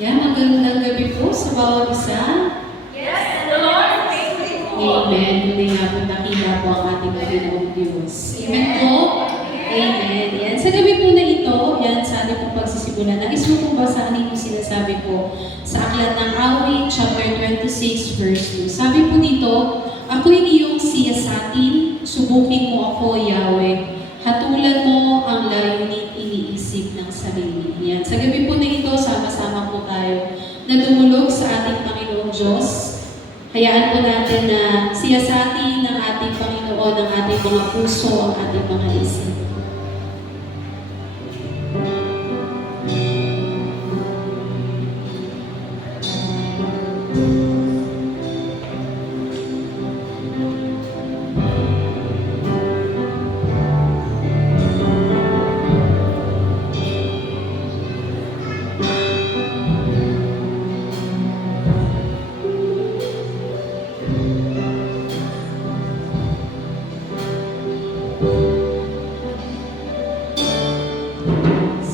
Yan, magandang gabi po sa bawat isa. Yes, and the Lord is faithful. Amen. Muli nga po nakita po ang ating Panginoong Diyos. Amen po. Amen. Yan. Sa gabi po na ito, yan sa ating pong pagsisimulan, nais mo po basahin yung sinasabi po sa Aklat ng Awit, chapter 26, verse 2. Sabi po dito, ako'y iyong siyasatin, subukin mo ako, Yahweh. Hatulan mo ang layunin iniisip ng sarili. Yan. Sa gabi po na ito, sama-sama po tayo na dumulog sa ating Panginoong Diyos. Hayaan po natin na siyasatin ng ating Panginoon, ang ating mga puso, ang ating mga isip.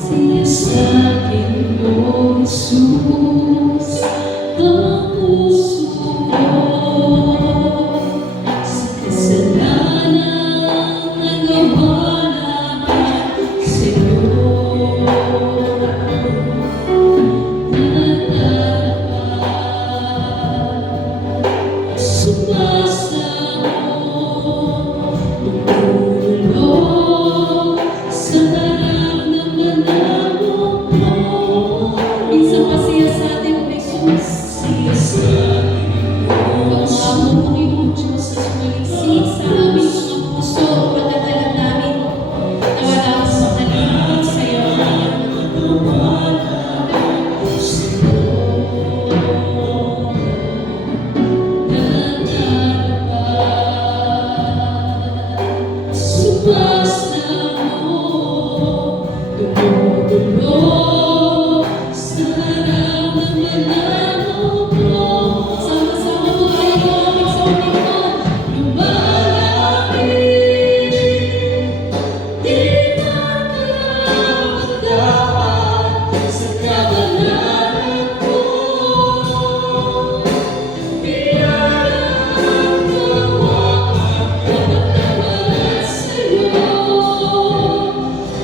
Siyasatin mo, Jesus, ang puso ko sa kasalanang nagawa namin sa'yo. Natatapat, sumasa mo, tumulong sa nararamdaman mo. Minsan pa siyasatin mo, Jesus. Siyasatin mo, Panginoon Diyos, sa sumaligsi sa aming mga puso, patatalan namin na wala akong makalibig sa'yo. Sumasa mo, dumudulog sa nararamdaman mo. Sama-sama po tayo lumapit sa Panginoon. Lumalapit, di makakapagdapat sa kabanalan ko. Biyayang kawakan, kapatawaran sa'yo.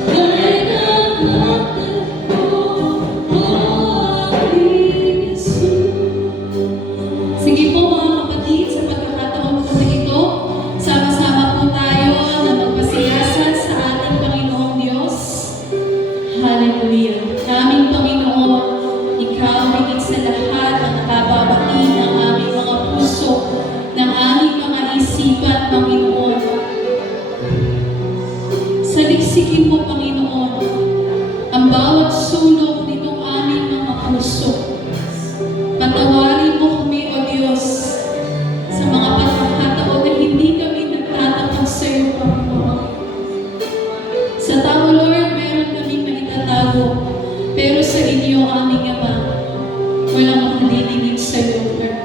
Dahil naglatag ko, o aking Jesus. Sige po mga kapatid, sa pagkakataon po na ito, sama-sama po tayo na magpasiyasan sa ating Panginoong Diyos. Hallelujah. Aming Panginoon, Ikaw higit sa lahat ang nakababati ng aming mga puso, ng aming mga isipan, Panginoon. Saliksikin mo, Panginoon, ang bawat sulok nitong aming mga puso. Patawarin mo kami, O Diyos, sa mga pagkakataon na hindi kami nagtatapos sa iyo, Panginoon. Sa tao, Lord, meron kaming maitatago, pero sa inyo, aming Ama, walang makaliligid sa iyo, Lord.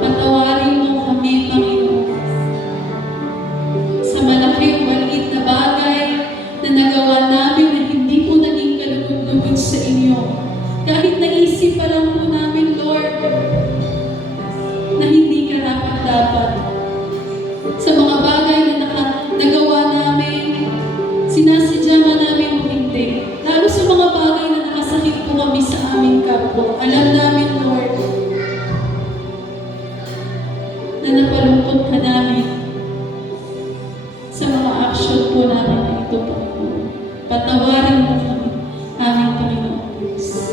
Patawarin mo kami, Panginoon, sa malaki o maliit na bagay na nagawa namin na hindi po naging kalugod-lugod sa inyo. Kahit naisip pa lang po namin, Lord, na hindi karapat-dapat. Sa mga bagay na nagawa namin, sinasadya man namin o hindi. Lalo sa mga bagay na nakasakit po kami sa aming kapwa. Alam namin, Lord, na napalungkot ka namin sa mga action po namin na ito, Panginoon. Patawarin mo kami, aming Panginoon Diyos.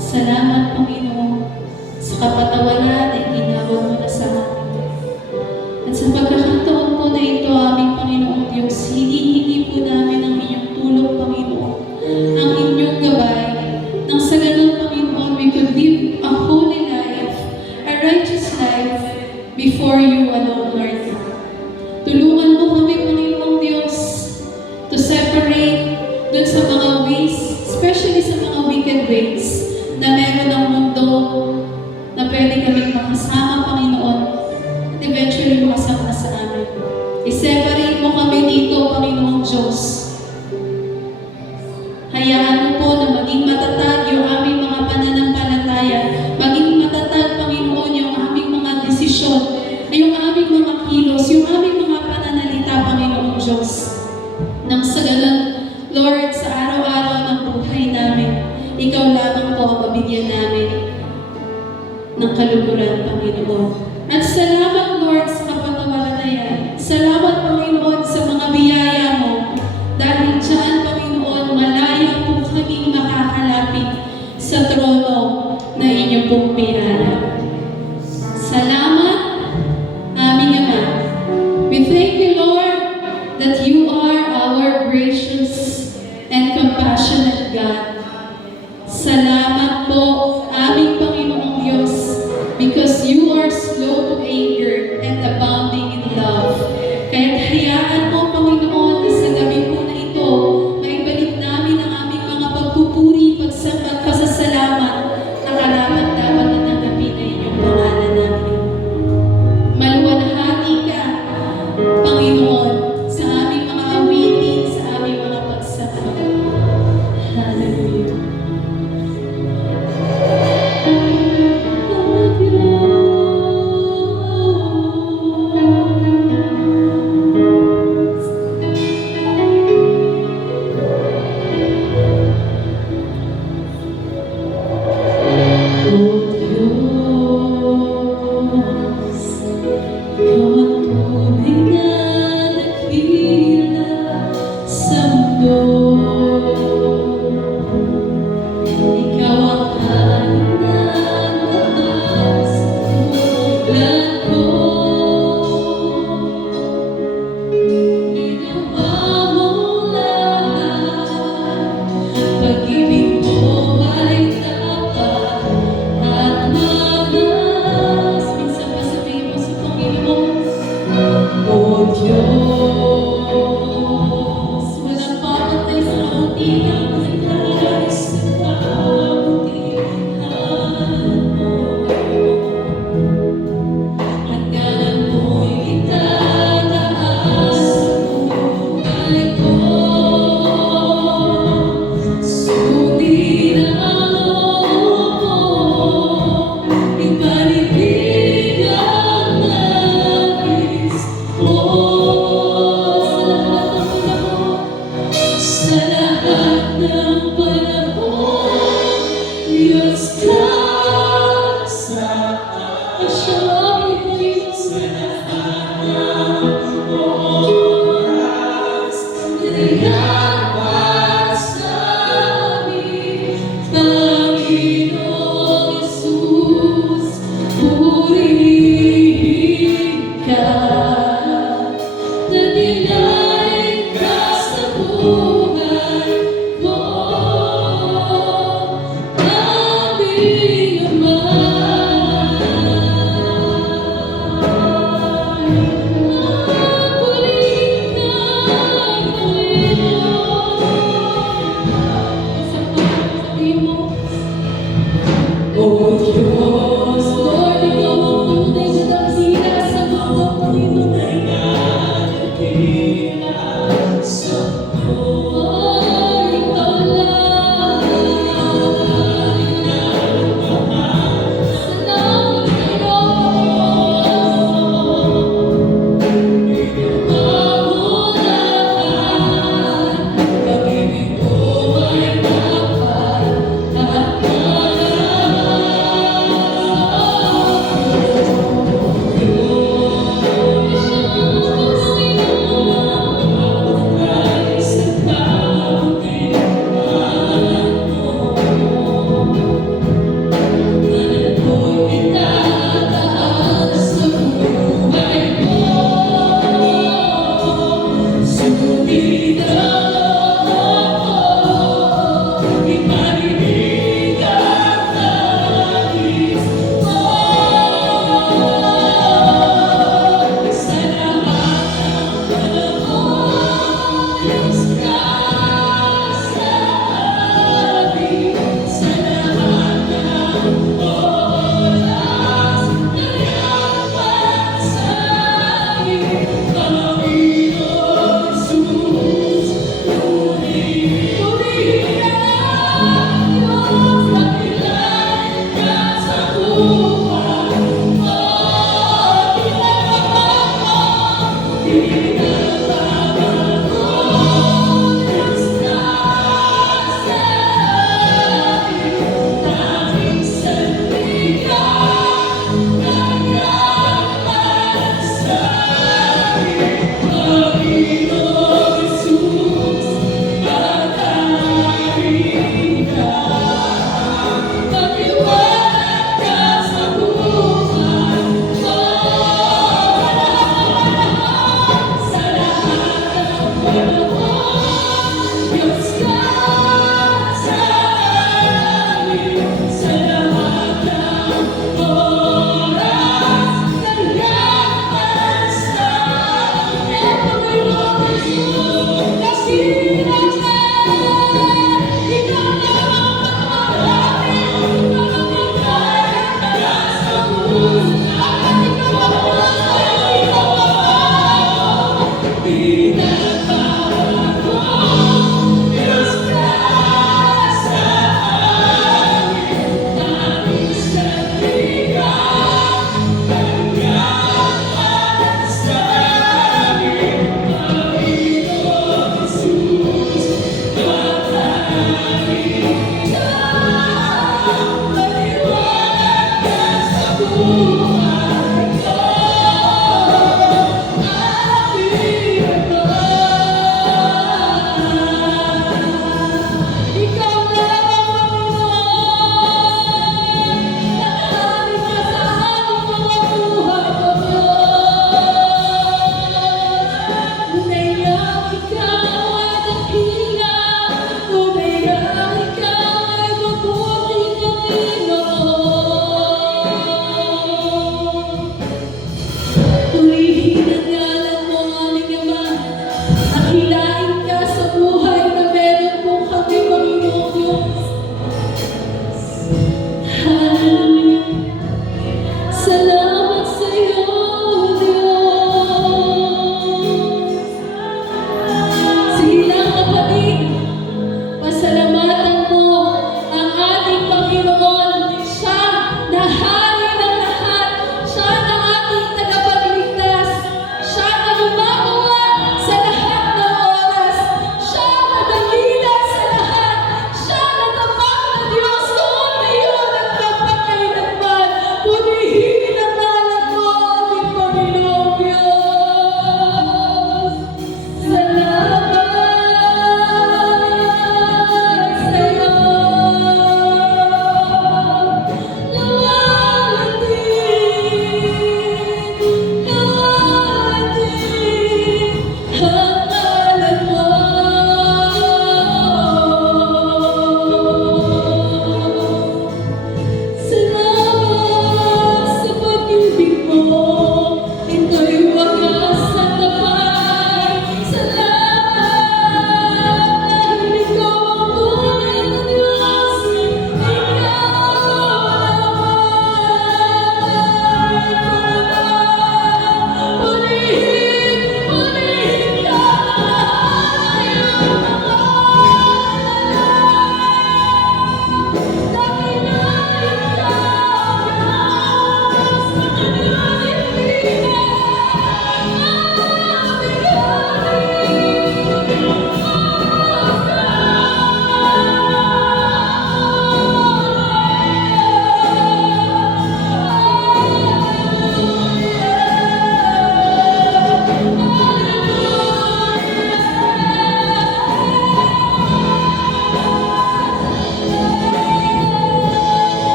Salamat, Panginoon, sa kapatawaran na itinawag mo na sa amin. pagkakataon po na ito, aming Panginoong Diyos, hinihingi po namin ang inyong tulong, Panginoon, ang inyong gabay, nang sa ganun, Panginoon, we could live a holy life, a righteous life before you alone, Lord. Tulungan mo kami, Panginoong Diyos, to separate dun sa mga ways, especially sa mga wicked ways, na meron ng mundo na pwede kaming makasama, Panginoon, at eventually makasama sa amin. I-separate mo kami dito, Panginoong Diyos. Hayaan mo po na maging matatag yung aming mga pananampalataya, maging matatag, Panginoon, yung aming mga desisyon, yung aming mga kilos, yung aming mga pananalita, Panginoong Diyos. Nang sa ganun, Lord, sa araw-araw ng buhay namin, Ikaw lamang po ang mabigyan namin ng kaluguran, Panginoon. At salamat, Lord, sa kapatawaran na yan. Salamat, Panginoon, sa mga biyaya mo. Dahil dyan, Panginoon, malaya po kaming makakalapit sa trono na inyong pong pihara. Salamat, aming Ama. We thank you, Lord, that you are our gracious and compassionate God. Salamat po, aming Panginoong Diyos, because you are slow to anger and abounding in love. Kaya't hayaan mo, Panginoon, na sa gabi po na ito, maibalik namin ang aming mga pagpupuri, pasasalamat na karapat-dapat na tanggapin na inyong pangalan namin. Maluwalhati ka, Panginoon, sa aming mga awitin, sa aming mga pagsama. Hallelujah.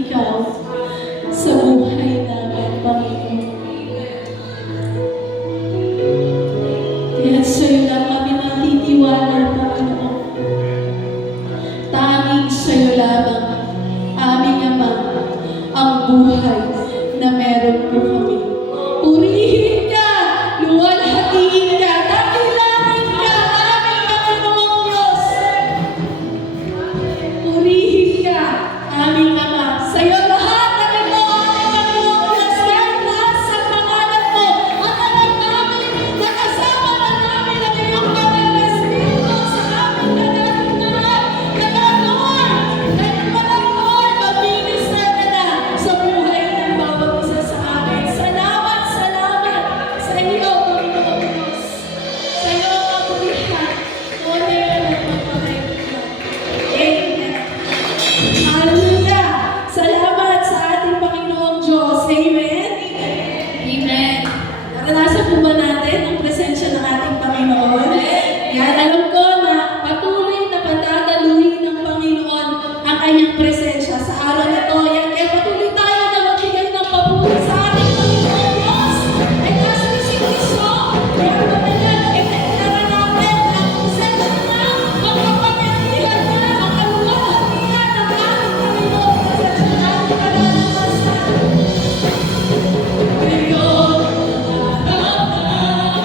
Ikaw sa buhay namin, Panginoon. Kaya sa'yo lang kami natitiwala, Panginoon. Tanging sa'yo lamang, aming Ama, ang buhay na meron po kami. Purihin ka, luwalhatiin ka, dakilangin ka, aming Panginoong Diyos. Purihin ka, aming Ama. Sa'yo lahat ng ito, aming Panginoong Diyos, kahit lahat sa pangalan mo, at alam namin, nakasama na namin ang iyong banal na Espiritu sa aming kalagayan. Kaya Lord, kahit walang Lord, mag-minister ka na sa buhay ng bawat isa sa amin. Salamat, salamat sa iyo, Panginoong Diyos. Sa iyo ang purihan, ngunit ang magpapahayag. Amen. Hallelujah! Salamat sa ating Panginoong Diyos. Amen? Amen. Naranasan po ba natin ang presensya ng ating Panginoon? Yan, alam ko na patuloy na patadaluhin ng Panginoon ang kanyang presensya sa araw na ito. Yan, kaya patuloy tayo na magbigay ng papuri sa ating Panginoong Diyos. Ay nasa si Kristo. Kaya ba na yan, itinara natin ang presensya niya, ang kapangyarihan niya, ang kaluwalhatian ng ating Panginoon. Presensya natin kalalabasan. Ngayon,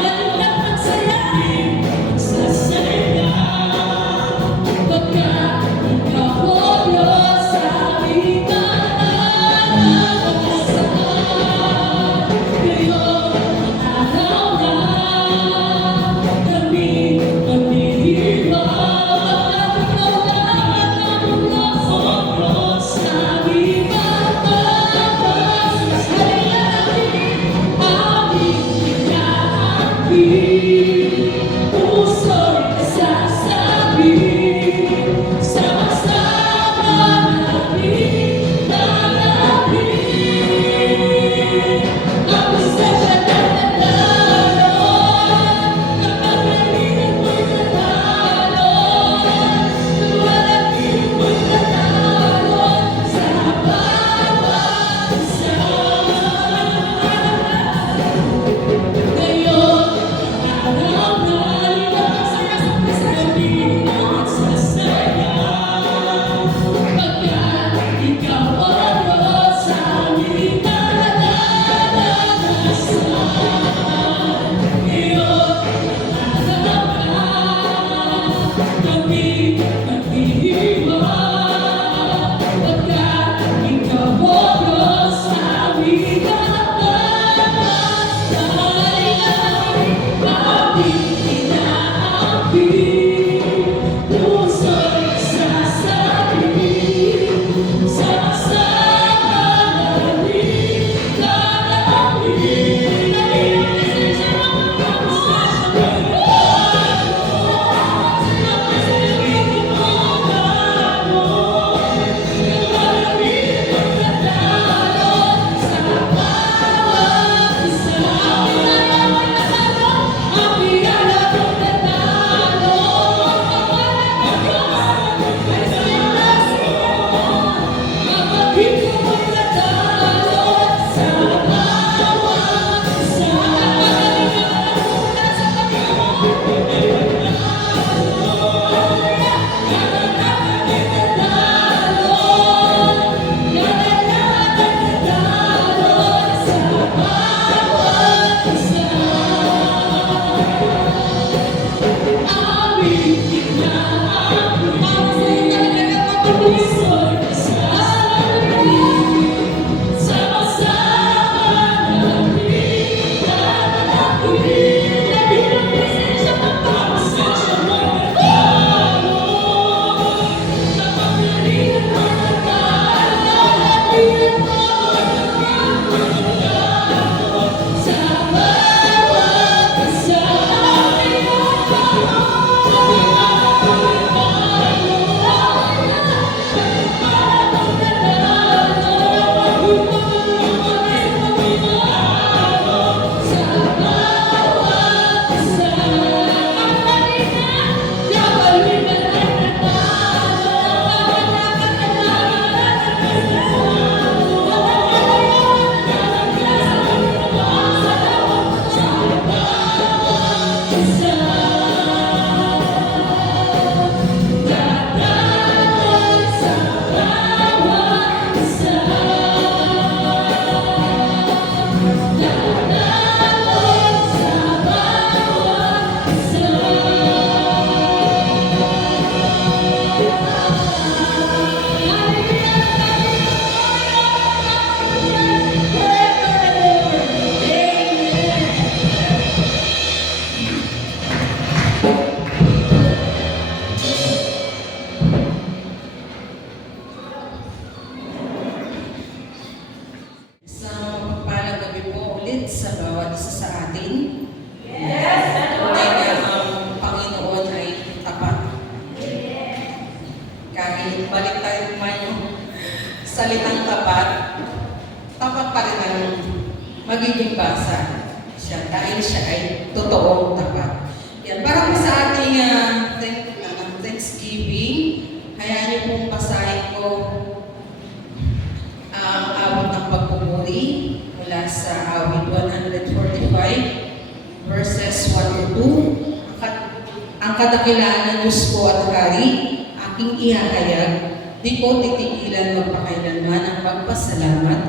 ganda at saya, sasaya. Pagkat ikaw o Diyos sa aming kalalabasan. Ngayon, araw na kami magdidiwang. Pagkat ikaw lang ang Diyos sa aming kalalabasan. Halika natin, aming inaangkin. Puso'y nasasabi, sama-sama namin lalapit. Ang presensya ng Panginoon, kapangyarihan mo'y natalon. Luwalhatiin mo'y natalon sa bawat isa. Ngayon, araw na liwasaya sa presensya at sasaya. Pagkat ikaw o Diyos sa aming kalalabasan. Ngayon, araw na kami magdidiwang. Pagkat ikaw o Diyos sa aming kalalabasan. Aming inaangkin. Puso'y nasasabi, sama-sama namin lalapit. Ang presensya ng Sa isa sa atin? Tunay na ang Panginoon ay tapat. Kahit balik tayo man yung salitang tapat, tapat pa rin ang magiging basa siya dahil siya ay totoong tapat. Yan, para po sa ating Thanksgiving, hayaan niyo pong basahin ko ang awit ng pagpupuri mula sa awit 145, verses 1 to 2. Ang kadakilaan ng Diyos ko at Hari, aking ihahayag, di ko titigilan magpakailanman ang magpasalamat,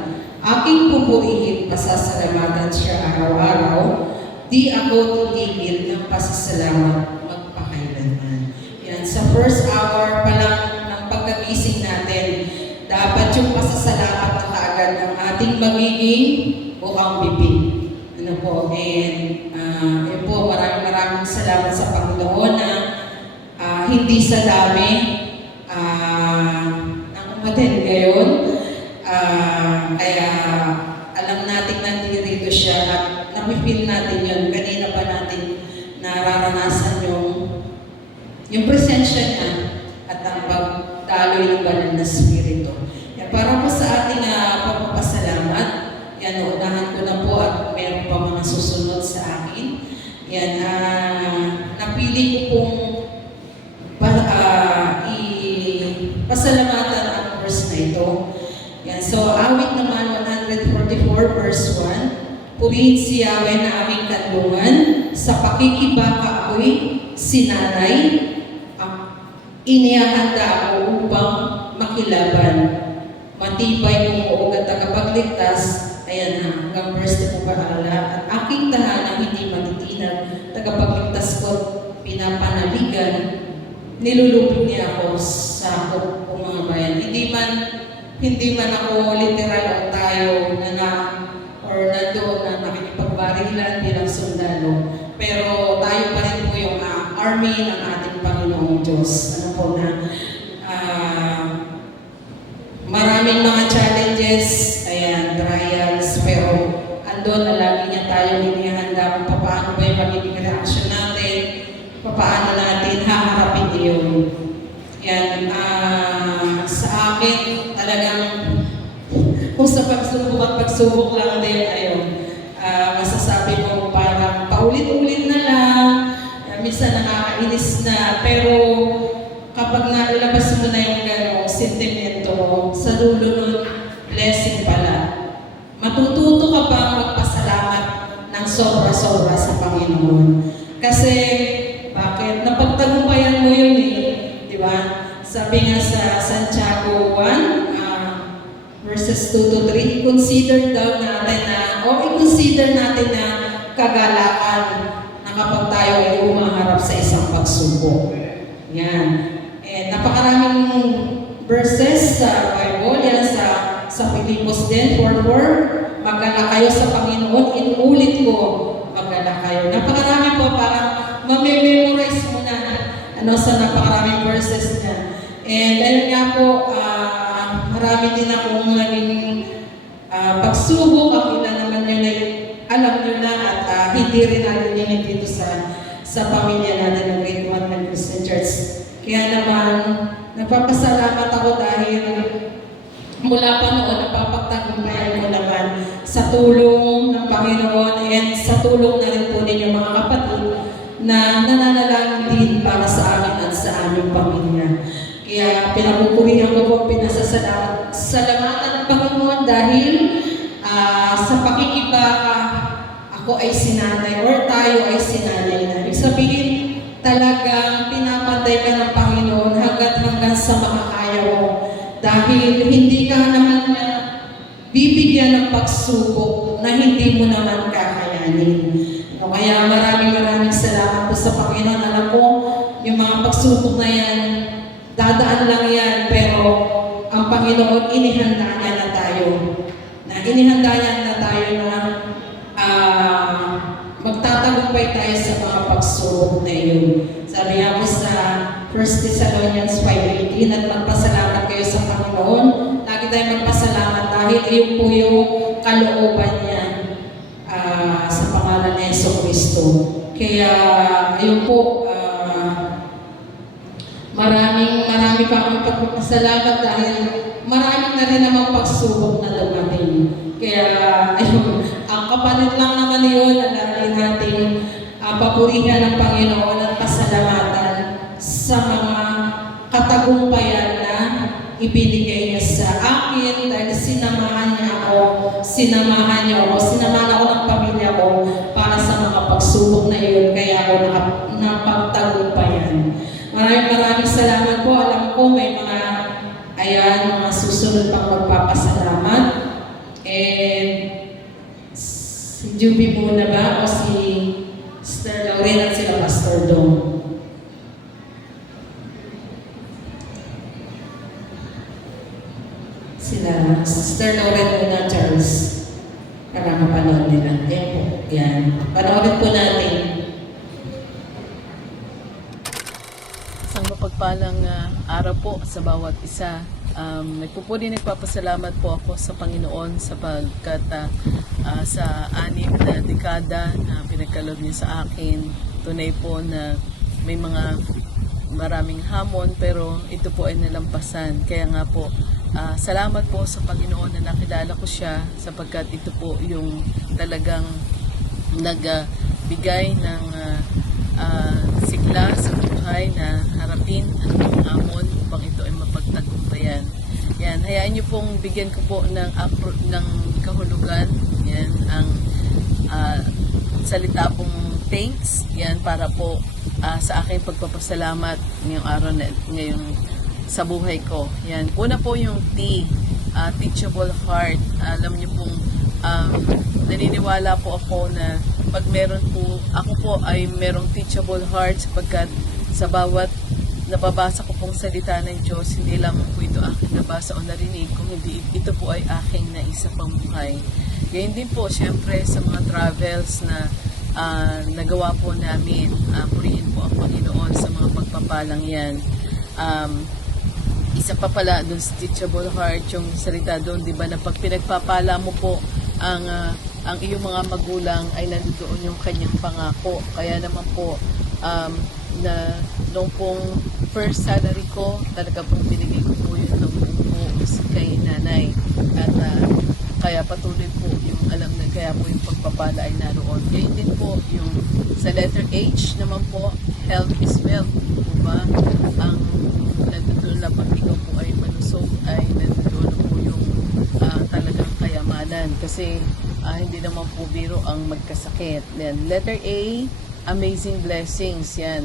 aking pupurihin, pasasalamatan siya araw-araw, di ako titigil ng pasasalamat magpakailanman. Yan, sa first hour pa lang ng pagkagising natin, dapat yung pasasalamat na kaagad ang ating magiging bukang bibig. Ano po, and yun po, maraming salamat sa Panginoon na hindi sa dami ng umaten ngayon. Kaya alam natin nandito siya at napipil natin yun. Kanina pa natin nararanasan yung presensya niya at ang pagdaloy ng banal na spirito. Yan, para po sa ating pagpapasalamat, yan, unahan ko na po at meron pa mga susunod sa akin. Yan, napili ko pong pasalamatan ang verse na ito. Yan, so awit naman 144 verse 1, purihin si Yahweh na aming kanlungan, sa pakikibaka ako'y sinanay, inihahanda ako upang makilaban. Matibay kong uog at tagapagligtas, ayan na, hanggang verse na po at aking tahanang hindi matitinag, tagapagligtas ko pinapanaligan, nilulupig niya ako sa ako mga bayan. Hindi man ako literal o tayo or nandoon na nakikipagbarilan bilang sundalo. Pero tayo pa rin po yung army ng ating Panginoong Diyos. Ano po na maraming mga challenges, ayan, trials, pero andun na lagi niya tayo hinihanda kung paano ba yung magiging reaction natin, paano natin haharapin yun. Yan, sa akin, talagang kung sa pagsubok at pagsubok lang din, ayun, masasabi ko parang paulit-ulit na lang, minsan nakakainis na, pero kapag nailabas mo na yung gano'ng sentimento mo, sa dulo nun, blessing pala. Matututo ka pa magpasalamat ng sobra-sobra sa Panginoon. Kasi, bakit? Napagtagumpayan mo yun di ba? Sabi nga sa Santiago 1, verses 2 to 3, i-consider natin na kagalakan na kapag tayo ay umaharap sa isang pagsubok. Yan. And napakaraming verses sa Bible, yan sa Filipos din, 4:4, magala kayo sa Panginoon, inuulit ko, magala kayo. Napakarami po, parang mamememorize mo na sa napakaraming verses niya. And ayun nga po, marami din akong naging pagsubok, ang ilan naman yun ay alam nyo na at hindi rin alininig dito sa pamilya natin ng Great One Christian Church. Kaya naman, nagpapasalamat ako dahil mula pa noon, napapagtagumpayan ko naman sa tulong ng Panginoon and sa tulong na rin po ninyo mga kapatid na nananalangin din para sa amin at sa aming pamilya. Kaya pinapupurihan ko po, pinasasalamatan ng Panginoon dahil sa pakikibaka, ako ay sinanay or tayo ay sinanay na. Ibig sabihin, talagang pinapantay ka ng Panginoon hanggang sa makakaya mo. Dahil hindi ka naman bibigyan ng pagsubok na hindi mo naman kakayanin. Kaya maraming salamat po sa Panginoon. Alam ko, yung mga pagsubok na yan, dadaan lang yan, pero ang Panginoon, inihanda niya na tayo. Inihanda niya na tayo na magtatagumpay tayo sa mga pagsubok na yun. Sabi nga po sa 1 Thessalonians 5:18, at magpasalamat kayo sa Panginoon. Lagi tayo magpasalamat dahil yun po yung kalooban niya sa Panginoon. Kristo. Kaya, ayun po, marami pa akong pagpapasalamat dahil marami na rin namang pagsubok na dumating. Kaya, ayun, ang kapalit lang naman yun na lagi natin papurihan ng Panginoon at pasalamatan sa mga katagumpayan na ibinigay niya sa akin dahil sinamahan niya ako, sinamahan ako ng pamilya ko para sa mga pagsubok na iyon, kaya ako napagtagumpayan. Maraming salamat po. Alam ko may mga susunod pang magpapasalamat. And si Juby muna ba o si Sister Lauren at sila Pastor Dong? Sila, Sister Lauren muna, Charles. Para mapanood nila. Ayan po. Yan. Panoorin po natin. Isang mapagpalang araw po sa bawat isa. Nagpapasalamat po ako sa Panginoon sapagkat sa 6 na dekada na pinagkaloob niya sa akin, tunay po na may maraming hamon pero ito po ay nalampasan. Kaya nga po, salamat po sa Panginoon na nakilala ko siya sapagkat ito po yung talagang nagbigay ng sigla sa buhay na harapin ang hamon upang ito ay mapagtagumpayan. Yan, hayaan niyo pong bigyan ko po ng kahulugan. Yan, ang salita pong thanks. Yan, para po sa aking pagpapasalamat ngayong araw na ngayong sa buhay ko. Yan, una po yung T, teachable heart. Alam niyo pong naniniwala po ako na pag meron po, ako po ay merong teachable heart sapagkat sa bawat nababasa ko pong salita ng Diyos, hindi lamang po ito aking nabasa o narinig, kung hindi ito po ay aking naisa pamuhay. Ganyan din po, syempre, sa mga travels na nagawa po namin, purihin po ang Panginoon sa mga pagpapalang yan. Isa pa pala doon sa teachable heart, yung salita doon, di ba, na pag pinagpapala mo po ang iyong mga magulang ay nandoon yung kanyang pangako. Kaya naman po, na noong pong first salary ko, talaga pong binigay ko po yun ng buo kay nanay. At kaya patuloy po yung alam na kaya po yung pagpapala ay naroon. Kaya din po yung sa letter H naman po, health is wealth. Diba? Ang nandoon na pag ikaw po ay manusog ay nandoon po yung talagang kayamanan. Kasi hindi naman po biro ang magkasakit. Then, letter A, amazing blessings. Yan.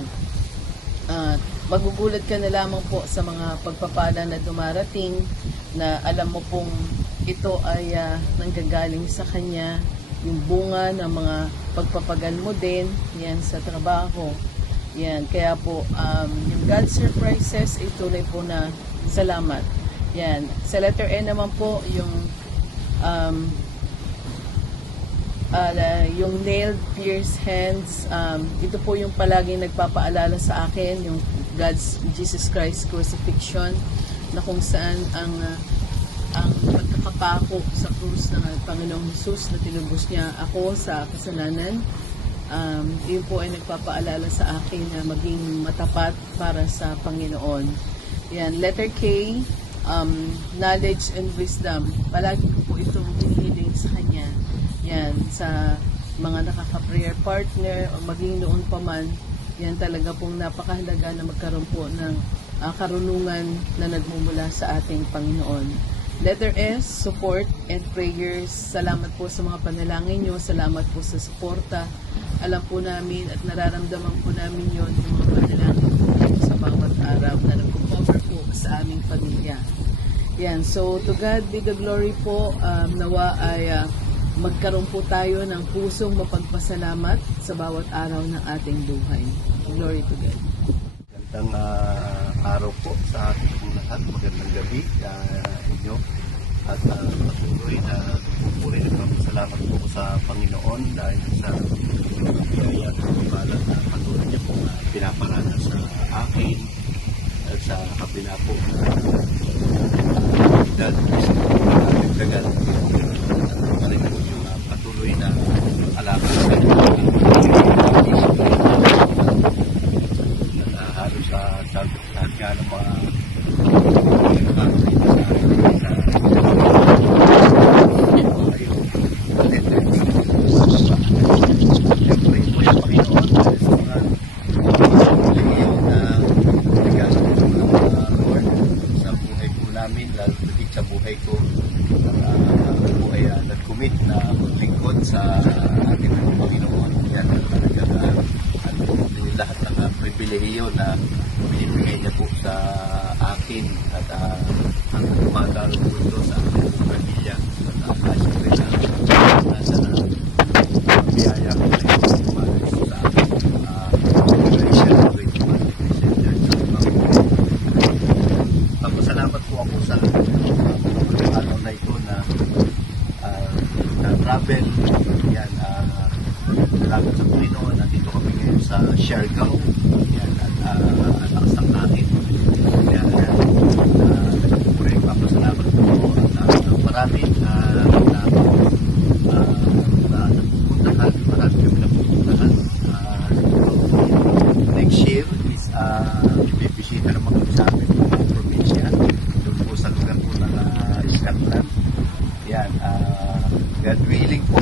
Magugulat ka na lamang po sa mga pagpapala na dumarating na alam mo pong ito ay nanggagaling sa Kanya. Yung bunga ng mga pagpapagal mo din, yan, sa trabaho. Yan, kaya po, yung God surprises, ay tunay po na salamat. Yan. Sa letter N naman po, yung nailed pierced hands, ito po yung palaging nagpapaalala sa akin, yung God's Jesus Christ crucifixion, na kung saan ang pagkakapako sa krus ng Panginoong Jesus na tinubos niya ako sa kasalanan. Yun po ay nagpapaalala sa akin na maging matapat para sa Panginoon. Yan, letter K, knowledge and wisdom. Palagi ko po itong hinihiling sa Kanya. Yan, sa mga nakaka-prayer partner o maging noon pa man, yan talaga pong napakahalaga na magkaroon po ng karunungan na nagmumula sa ating Panginoon. Letter S, support and prayers. Salamat po sa mga panalangin nyo. Salamat po sa suporta. Alam po namin at nararamdaman po namin yon yung mga panalangin po sa bawat araw na nag-cover po sa aming pamilya. Yan, so to God be the glory po. Nawa ay magkaroon po tayo ng pusong mapagpasalamat sa bawat araw ng ating buhay. Glory to God. Magandang araw po sa ating lahat. Magandang gabi inyo. At patuloy na pupuri at salamat po sa Panginoon dahil sa biyaya at pagbalat na patuloy niya po pinaparana sa akin at sa kabila po dahil sa nagdagan at pa rin po yung patuloy na alaman sa commit na maglingkod sa ating Panginoon. Yan ang talagang lahat ng pribilehiyo na binibigay niya po sa akin at ang tumatalo po ito sa aking pamilya at siyempre na biyaya ko na ito sa aking Christian Salamat po ako sa araw na ito na travel. Yan, salamat sa Panginoon. Nandito kami ngayon sa Siargao. Yan, at lakas ng langit. Yan, puri, papasalamat po at marami na napupuntahan. Marami kami napupuntahan. Next year is ibibisita naman kami sa amin mga probinsya. Doon po sa lugar po ng Scotland. Yan, God willing po,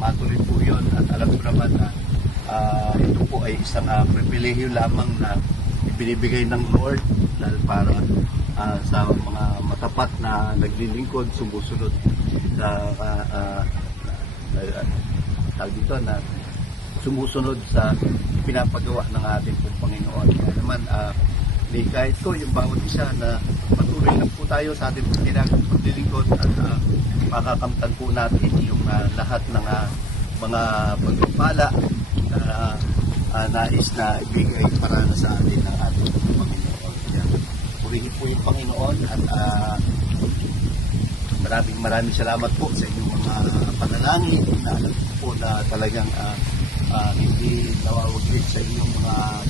matuloy po yun. At alam ko naman na ito po ay isang pribilehiyo lamang na ibinibigay ng Lord dahil para sa mga matapat na naglilingkod, sumusunod sa tawag dito na sumusunod sa pinapagawa ng ating Panginoon. Kaya naman, kahit ko yung bawat isa na patuloy lang po tayo sa ating paglilingkod at makakamtan po natin yung lahat ng mga pagpapala na nais na ibigay para na sa atin ng ating Panginoon. Kaya purihin po yung Panginoon at maraming salamat po sa inyong mga panalangin na alam po na talagang hindi nawawaglit sa inyong mga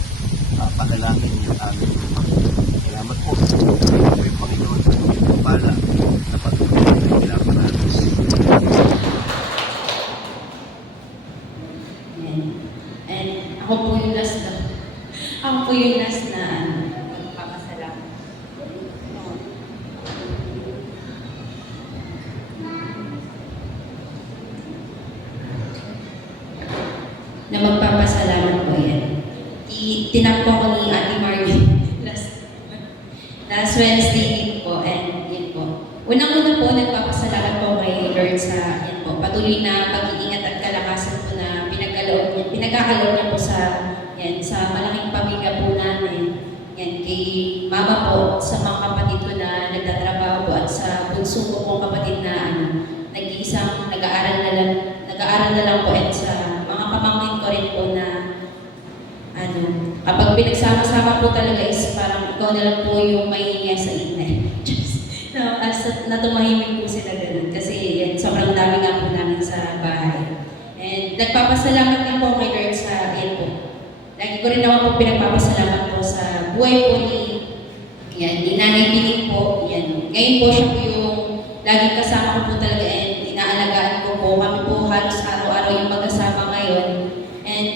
panalangin yung aming salamat po sa yung Panginoon sa inyong pala na patuloy na pinaparanas. And ako po yung last na magpapasalamat. Na magpapasalamat po yan. Tinakpo ko ni Ate Marvin last Wednesday din po, and yun po. Unang-una po, nagpapasalamat po kay Lord sa yan po, patuloy na pag-iingat at kalakasan po na pinagkakaloob niya po sa malaking pamilya po namin. Yan, kay Mama po, sa mga kapatid ko na nagtatrabaho po at sa bunso ko pong kapatid na nag-iisang nag-aaral na lang po, at sa mga pamangkin ko rin po na kapag pinagsama-sama po talaga is parang ikaw na lang po yung mahihiya sa inay. Na tumahimik po sila ganun. Kasi yan, sobrang dami nga po namin sa bahay. And nagpapasalamat din po kay Lord sa yan po. Lagi ko rin naman po pinagpapasalamat po sa buhay po ni Nanay Piling po. Yan. Ngayon po siya po yung laging kasama ko po talaga, and inaalagaan ko po. Kami po halos araw-araw yung magkasama ngayon. And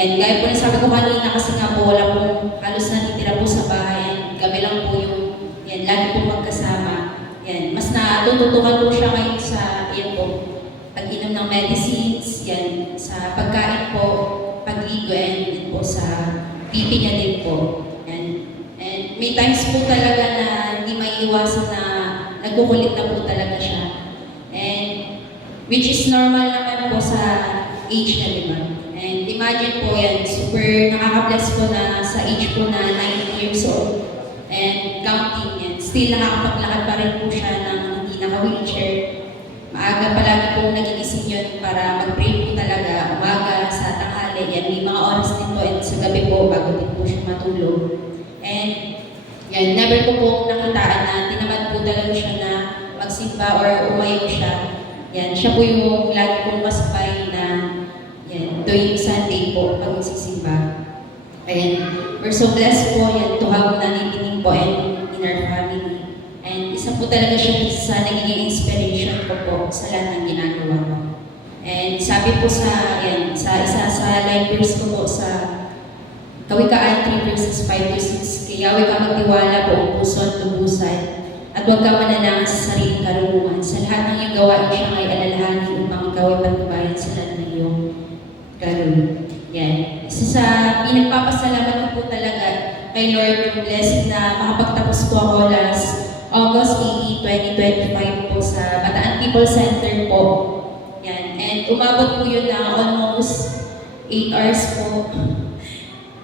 yan, gaya po na sabi ko kanina, kasi nga po wala pong halos natitira po sa bahay. Kami lang po yung lagi po magkasama. Yan, mas natututukan po siya ngayon sa po, pag-inom ng medicines, yan, sa pagkain po, pagligo, and din po sa pipi niya din po. Yan. And may times po talaga na hindi maiiwasan na nagkukulit na po talaga siya. And which is normal naman po sa age na, di ba? And imagine po yan, super nakaka-bless po na sa age po na 9 years old and counting yan. Still nakakapaglakad pa rin po siya ng hindi naka-wheelchair. Maaga palagi pong nagigising yun para mag-pray po talaga, umaga, sa tanghali. Yan, may mga oras din po, and sa gabi po, bago din po siya matulog. And yan, never ko pong nakitaan na tinamad po talaga siya na magsimba or umayaw siya. Yan, siya po yung lagi pong masabay na tuwing Sunday po pag magsisimba. And we're so blessed po yan to have Nanay Piling po and in our family. And isa po talaga siya sa nagiging inspiration ko po sa lahat ng ginagawa ko. And sabi po sa isa sa live verse ko po sa Kawikaan 3 verses 5 to 6, kaya huwag ka magtiwala buong puso at lubusan, at huwag ka mananangan sa sariling karunungan. Sa lahat ng iyong gawain siya ay alalahanin upang ikaw ay patnubayan sa lahat ng iyong gagawin. Yan. Isa sa pinagpapasalamat ko po talaga kay Lord yung blessing na makapagtapos po ako last August 18, 2025 po sa Bataan people center po. Yan. And umabot po yun na almost 8 hours po.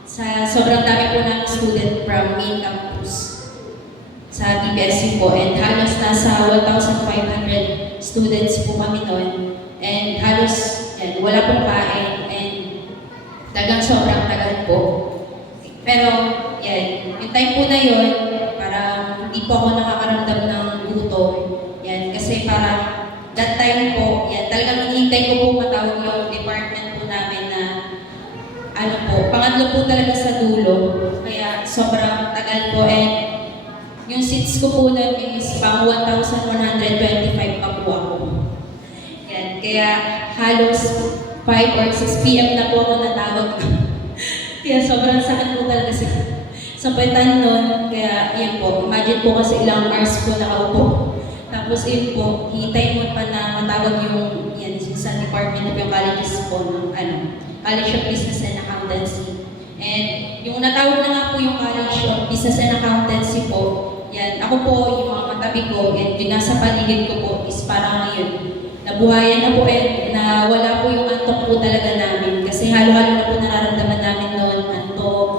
Sa sobrang dami po ng student from main campus sa DBSU po. And halos nasa 1,500 students po kami noon. And halos yan, wala pong kain. And talagang sobrang tagal po. Pero yan, yung time po na yun, parang hindi po ako nakakaramdam ng gutom. Yan, kasi parang that time po, yan, talagang hinihintay ko po matawag yung department po namin na ano po, pangatlo po talaga sa dulo. Kaya sobrang tagal po and yung seats ko po nun is pang 1,125 pa po ako. Yan, kaya halos 5 or 6 p.m. na po ako natawag. Kaya sobrang sakit po talaga sa puwetan nun. Kaya yun po, imagine po kasi ilang hours po nakaupo. Tapos yun po, hintay mo pa na matawag yung yan, sa Department of yung colleges po ng College of Business and Accountancy. And yung natawag na nga po yung College of Business and Accountancy po, yan, ako po, yung mga katabi ko, yan, yung nasa paligid ko po is parang ngayon, nabuhayan na po na wala po yung antok po talaga namin. Kasi halo-halo na po nararamdaman namin noon, antok,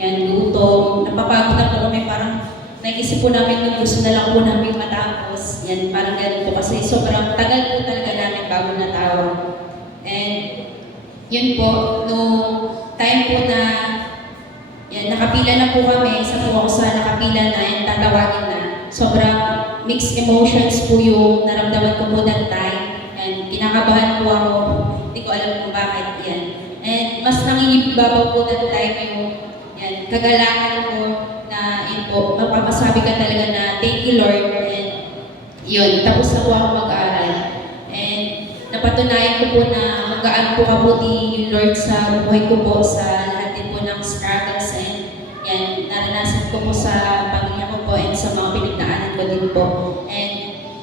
yan, gutom, napapagod na po kami, parang naisip po namin nung gusto na lang po namin matapos. Yan, parang ganun po kasi sobrang tagal po talaga namin bago natawag. And yun po, no time po na yan, nakapila na po kami, isa po ako sa nakapila na and tatawagin na. Sobrang mixed emotions po yung naramdaman ko po that time. And kinakabahan po ako, hindi ko alam kung bakit yan. And mas nangingibabaw po that time yung yan, kagalakan ko na yun po, mapapasabi ka talaga na thank you Lord. And yun, tapos na po ako mag-aaral. And napatunayan ko po na magaan po kabuti yung Lord sa buhay ko po, sa lahat din po ng struggles and yan, naranasan ko po sa pamilya ko po and sa mga pinagdaanan ko din po. And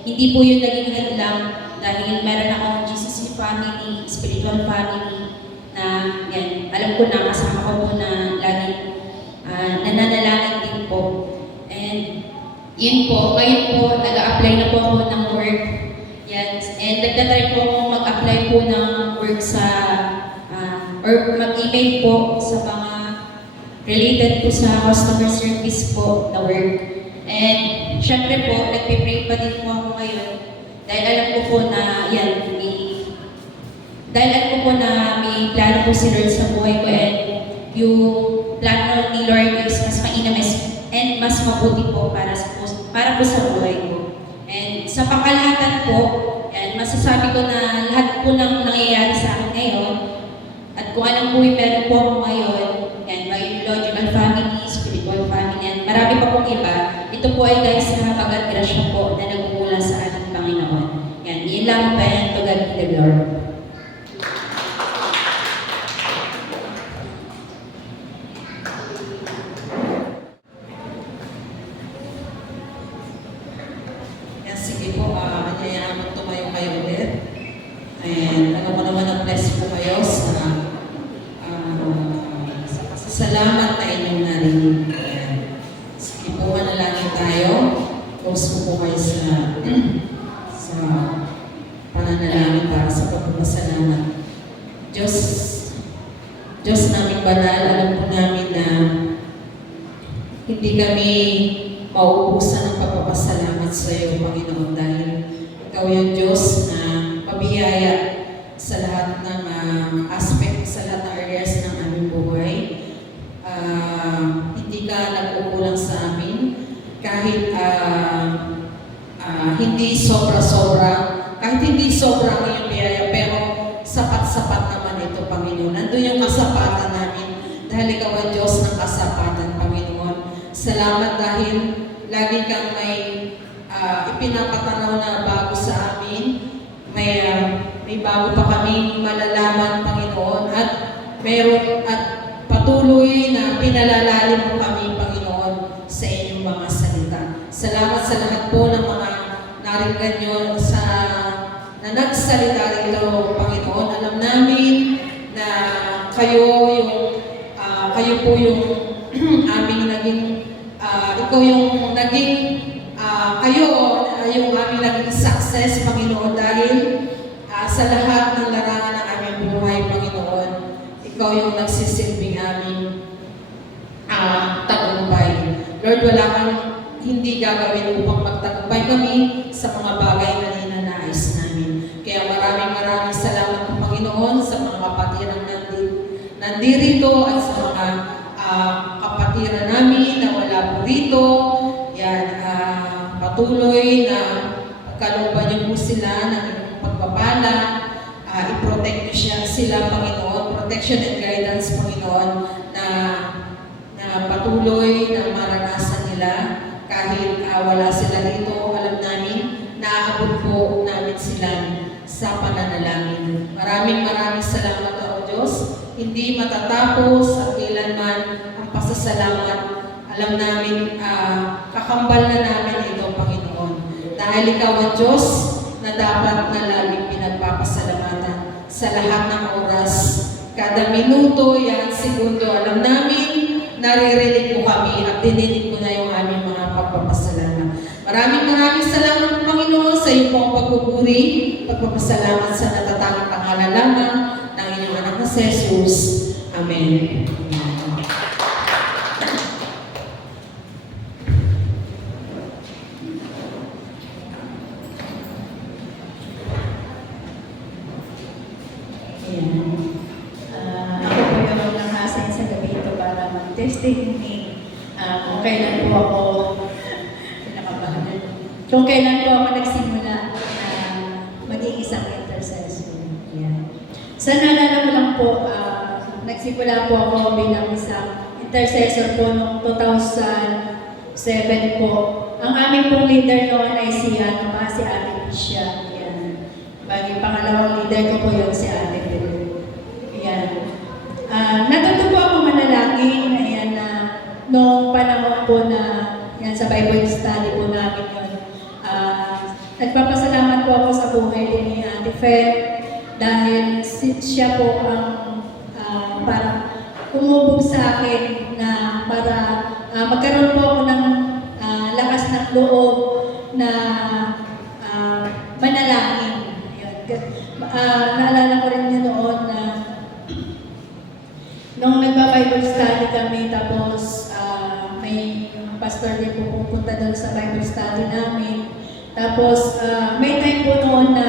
hindi po yun naging hadlang dahil meron akong GCC family, spiritual family na yan, alam ko na kasama ko po na lagi nananalangin din po. And yun po, ngayon po, nag-a-apply na po ako ng work. Yan. And nagtatry po ako mag-apply po ng work sa, or mag-email po sa mga related po sa customer service po na work. And syempre po, nagpipray pa din po ako ngayon dahil alam ko po na yan, dahil alam ko po na may plano po si Lord sa buhay ko and yung plano ni Lord is mas mainam and mas mabuti po para po sa buhay ko. And sa pangkalahatan po, yan, masasabi ko na lahat po ng nangyayari sa akin ngayon at kung anong po yung meron po ako ngayon, yan, may logical family, spiritual family, yan, marami pa pong iba. Ito po ay guys na pag-grasya po na nagmumula sa ating Panginoon. Yan, yun lang pa yan, to God be the glory. Yan, sige po, anyayaan mo tumayo kayo ulit. And alam mo naman ang bless po kayo sa salamat na inyong narinig. Ayan. Sige po, manalangin tayo. Close ko po kayo sa pananalangin para sa pagpapasalamat. Diyos naming banal, alam po namin na hindi kami mauubusan ng pagpapasalamat sa iyo, Panginoon, dahil Ikaw yung Diyos na mabiyaya sa lahat ng aspect, sa lahat ng areas ng aming buhay. Hindi ka nag-uulang sa amin kahit hindi sobra-sobra, kahit hindi sobra ang iyong biyaya, pero sapat-sapat naman ito, Panginoon. Nandun yung kasapatan namin dahil Ikaw ang Diyos ng kasapatan, Panginoon. Salamat dahil lagi kang may ipinapatanaw na bago sa amin. May bago pa kaming malalaman, Panginoon, at patuloy na pinalalalim mo kami, Panginoon, sa inyong mga salita. Salamat sa lahat po ng mga naringgan nyo na nagsalita rito, Panginoon. Alam namin na kayo po yung aming naging, ikaw yung naging, kayo yung aming naging success, Panginoon. nandirito at sa mga kapatiran namin na wala po rito. Yan, patuloy na pagkalooban niyo po sila ng inyong pagpapala. I-protect niyo sila, Panginoon. Protection and guidance, Panginoon, na patuloy na maranasan nila kahit wala sila dito. Alam namin, naaabot po namin sila sa pananalangin. Maraming salamat, O Diyos. Hindi matatapos at kailanman ang pasasalamat. Alam namin, kakambal na namin ito, Panginoon. Dahil Ikaw ang Diyos na dapat na laging pinagpapasalamatan sa lahat ng oras. Kada minuto, yan, segundo, alam namin, naririnig po kami at dininig ko na yung aming mga pagpapasalamat. Maraming salamat, Panginoon, sa iyong pong pagpupuri, pagpapasalamat sa natatanging pangalan lamang ng inyong anak na si Jesus. Amen. Ako po yung nakasin sa gabi ito para mag-testimony kung kailan po ako pinakabahanan. Kung kailan po ako nagsimula maging isang intercessor. Yan. Sa naalala ko lang po, nagsimula po ako bilang isang intercessor po noong 2007 po. Ang aming pong leader noon ay si Ate Pisha. Yan. Bagi pangalawang leader ko po yun si Ate Belo. Yan. Natuto po ako manalangin. Ayan, noong panahon po na yan, sa Bible study po namin yun. Nagpapasalamat po ako sa buhay din ni Ate Fer dahil siya po ang parang umubog sa akin na para magkaroon po ako ng lakas ng loob na manalangin. Naalala ko rin yun noon na nung nagpa-Bible study kami tapos may pastor din po pupunta doon sa Bible study namin. Tapos may time po noon na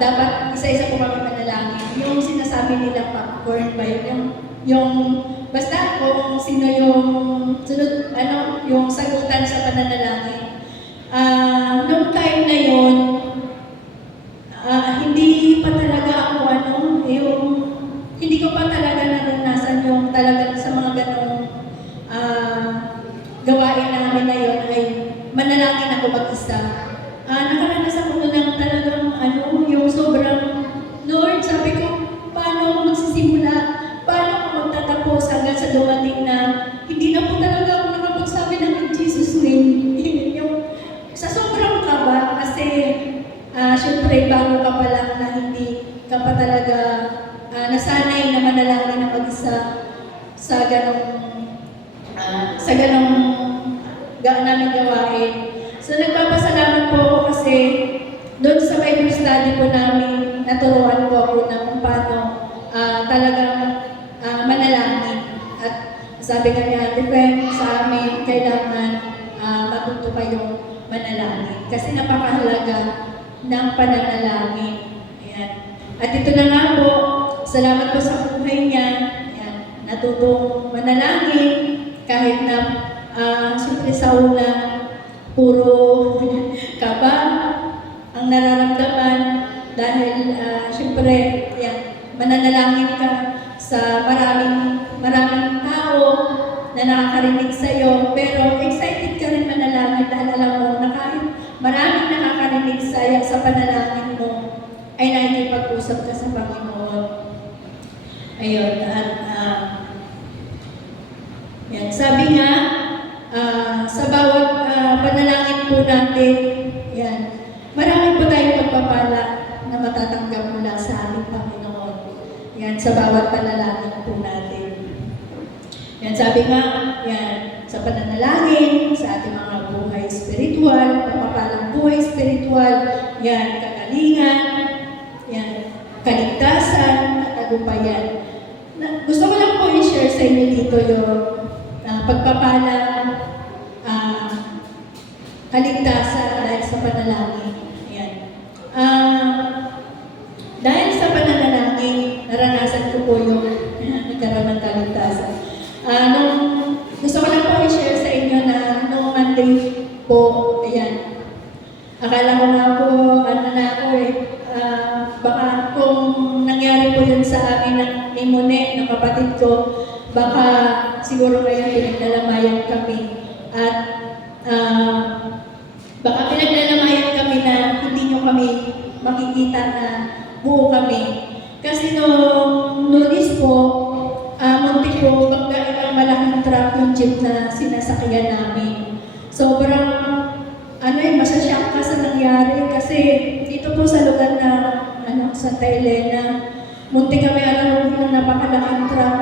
dapat isa-isa po kami manalangin. Yung sinasabi nila popcorn ba yun? Yung basta kung sino yung sunod, yung sagutan sa pananalangin. Noong time na yun, hindi pa talaga ako hindi ko pa talaga naranasan yung talagang sa mga ganong gawain namin na yun ay manalangin ako mag-isa. Nakaranas ako ng talagang yung sobrang, Lord, sabi ko, paano ako magsisimula? Paano ako magtatapos hanggang sa dumating na hindi na po talaga ako nakapagsabi ng in Jesus' name. Yung, sa sobrang kaba, kasi syempre bago ka pa lang na hindi ka pa talaga nasanay na manalangin na mag-isa sa ganong namin gawain. So nagpapasalamat po ako kasi doon sa Bible study po namin, naturuan po ako na kung paano talagang manalangin. At sabi nga ni Ate Fen, sa amin kailangan matuto kayong manalangin. Kasi napakahalaga ng pananalangin. Ayan. At ito na nga po, salamat po sa buhay niya. Ayan. Natutong manalangin kahit na siyempre sa una, puro kaba ang nararamdaman dahil siyempre mananalangin ka sa maraming tao na nakakarinig sa iyo, pero excited ka rin manalangin dahil alam mo na kahit maraming nakakarinig sa panalangin mo ay nakikipag-usap ka sa Panginoon. Ayun, at sabi nga, sa bawat panalangin po natin, marami po tayong pagpapala na matatanggap mula sa ating Panginoon. Sa bawat panalangin po natin. Sabi nga, sa pananalangin, sa ating mga buhay spiritual, papapalang buhay spiritual, kagalingan, kaligtasan, at tagumpayan. Gusto ko lang po i-share sa inyo dito yung pagpapalang kaligtasan dahil sa panalangin. Dahil sa pananalangin, naranasan ko po yung Akala ko nga po, baka kung nangyari po yun sa amin ni Mone, ng kapatid ko, baka siguro kayo pinaglalamayan kami. At baka pinaglalamayan kami na hindi nyo kami makikita na buo kami. Kasi nung Lunes po, muntik po, banggain ang malaking truck yung jeep na sinasakyan namin. Sobrang, masasyak ka sa nangyari kasi dito po sa lugar na, Santa Elena, muntik kami alamin ng napakalaking truck.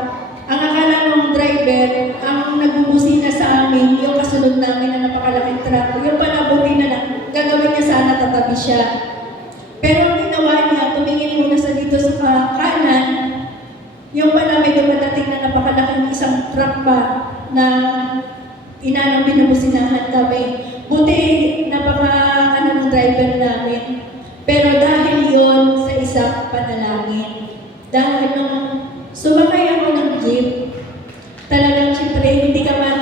Ang akala ng driver, ang nagbubusina sa amin, yung kasunod namin na napakalaking truck, yung panabuti na lang, gagawin niya sana tatabi siya. Pero ang ginawa niya, tumingin muna sa dito sa kanan, yung pala may dumadating na napakalaking isang truck pa na binubusinahan kami. Buti ng driver namin. Pero dahil yon sa isang panalangin, dahil nung sumakay ako ng jeep, talagang siyempre hindi ka man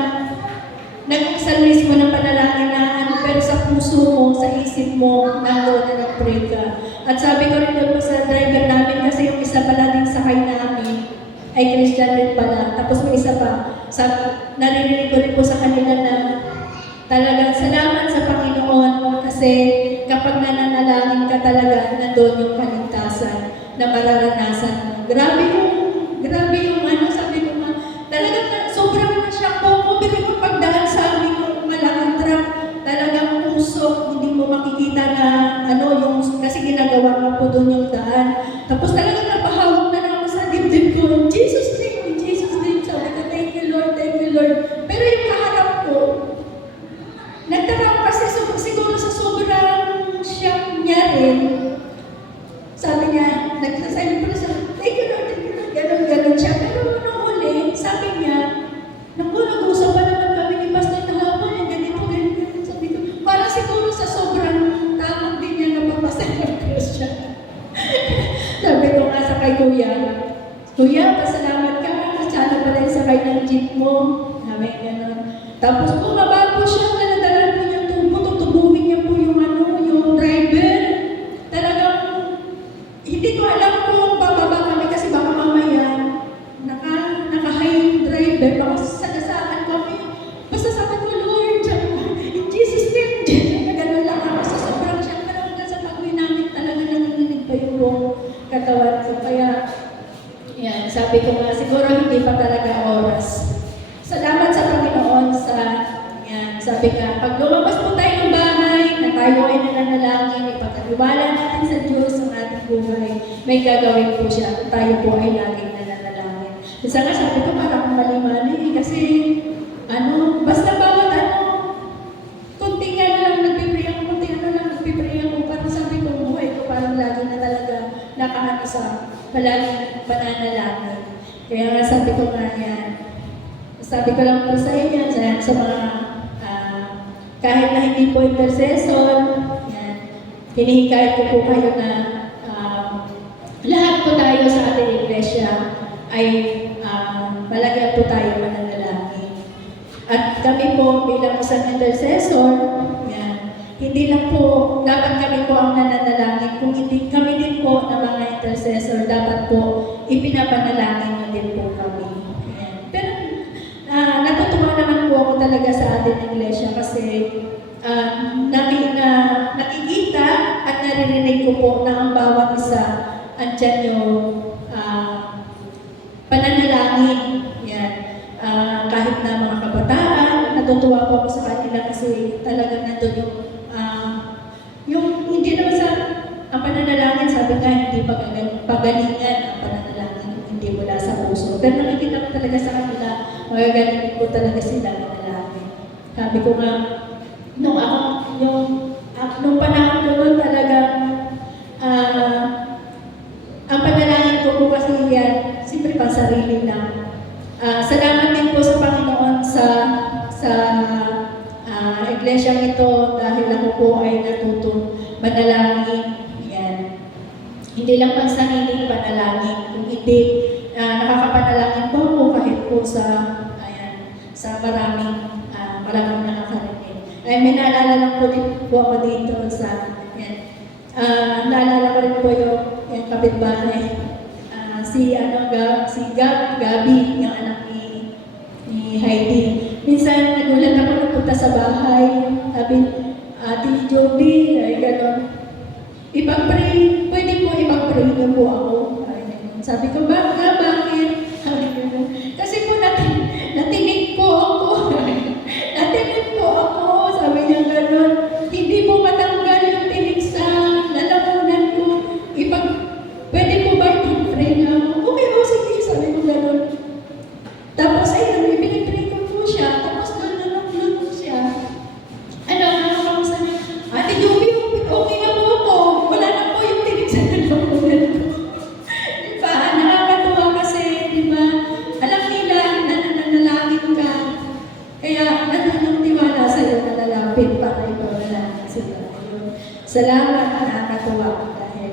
nag-salmis mo ng panalangin na pero sa puso mo, sa isip mo, nandoon na nag-pray ka. At sabi ko rin doon po sa driver namin kasi yung isa pala din sakay namin ay Christian din pala. Tapos may isa pa, naririnig ko rin po sa kanila na talagang salamat sa Panginoon kasi kapag nananalangin ka talaga, nandoon yung kaligtasan na mararanasan mo. Grabe yung sabi ko nga, talagang sobrang na-shock po ako. Pero yung pagdaan sa amin yung malaking truck, talagang usok, hindi mo makikita na kasi ginagawa nga po doon yung daan. Tapos talagang napahawak na ako sa dibdib ko, in Jesus' name, sabi ko, thank you Lord. Pero yung kaharap ko, nagtaka ako kasi siguro sa sobrang shock niya rin, sabi niya, nagsasabi ko na siya, thank you Lord, ganon siya. Pero nung huli, sabi niya, nag-usap pa naman kami ni Pastor na hapon, yung ganito. Sabi ko, parang siguro sa sobrang takot din niya na mapasayang ko siya. Sabi ko nga sa kay Kuya, pasalamat ka nga, masyado pala yung sakay ng jeep mo. Sabi ganon. Tapos bumaba po siya, daladala po niya tubo, tutubuhin niya po yung driver. Talagang, hindi ko alam kung bababa kami kasi baka mamaya, naka-high yung driver, baka sagasaan kami. Basta sabi ko, Lord, in Jesus' name, gano'n lang ako sa sobrang siya. Pero hanggang sa pag-uwi namin, talaga nanginginig pa yung buong katawan ko. Kaya, yan, sabi ko nga, siguro hindi pa talaga oras. Salamat sa Panginoon sabi nga, pag lumabas po tayo ng bahay, na tayo ay nananalangin, ipagkatiwala natin sa Diyos ang ating buhay, may gagawin po siya kung tayo po ay laging nananalangin. Isa nga sabi ko, parang mali-mali kasi, basta bawat kunting nagpipray ako, parang sabi ko, buhay ko parang lagi na talaga nakaano sa palaging pananalangin. Kaya nga sabi ko nga yan, sabi ko lang po sa inyo, sa mga kahit na hindi po intercession, yan, hinihikayat ko po kayo na lahat po tayo sa ating iglesia ay malagyan po tayo mananalangin. At kami po bilang isang intercessor, yan, hindi lang po dapat kami po ang nananalangin, kung hindi kami din po na mga intercessor, dapat po ipinapanalangin nyo din po kami. Yan. Pero natutuwa naman po ako talaga sa ating iglesia kasi nakikita at naririnig ko po na ang bawat isa andyan yung pananalangin. Yan. Kahit na mga kabataan, natutuwa po ako sa kanila kasi talagang nandun yung hindi naman sa ang pananalangin, sabi nga hindi pagalingan ang pananalangin, hindi mula sa puso. Pero nakikita ko talaga sa kanila, magagaling po talaga sila nanalangin. Sabi ko nga, nung panahon ko nun talagang ang panalangin ko po kasi yan, siyempre pang sarili lang. Salamat din po sa Panginoon sa iglesyang ito dahil ako po ay natutong manalangin. Yan. Hindi lang pang sariling panalangin, kung hindi nakakapanalangin po ako kahit po sa maraming nakakarinig. Ay may naalala lang po ako dito sa, yan. Naalala ko rin po yung kapitbahay. Si Gabi, yung anak ni Heidi. Minsan, nagulat ako nagpunta sa bahay. Sabi, Ate Joby, ay gano'n. Pwede po ipag-pray na po ako. Sabi ko, bakit? Kasi po natinig po ako. Natinig po ako. Sabi niya gano'n. Hindi po matanggal yung tinig sa lalamunan ko. Pwede po ba ipag-pray na ako? Okay po, sige. Sabi ko gano'n. Tapos ayun, pinag-pray ko po siya. Tapos doon nalunod po siya. Kamusta niya? Ate Joby, okay na po ako. Wala na po yung tinig sa lalamunan ko. Diba? Nakakatuwa kasi, diba? Alam nila na nananalangin ka. Kaya nandun tiwala sa'yo na lalapit para ipawala sila. Salamat, nakakatuwa dahil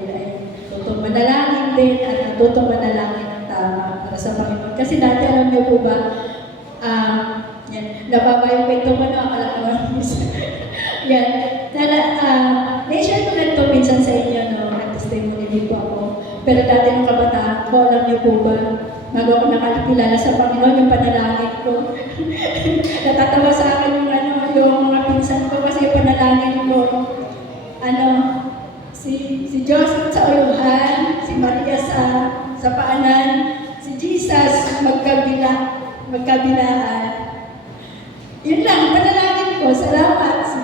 tutong manalangin din at natutong manalangin ng tama para sa Panginoon. Kasi dati alam niyo po ba, nababa yung kwento ko na akala ko. Yan. Na-share ko na ito minsan sa inyo, no? Nag-testimony din po ako. Pero dati nung kabataan ko, alam niyo po ba, bago ako nakakilala sa Panginoon, yung panalangin ko. Natatawa sa akin yung mga pinsan ko kasi yung panalangin ko. Si Joseph sa Uluhan, si Maria sa Paanan, si Jesus magkabilaan. Yun lang, panalangin ko, salamat.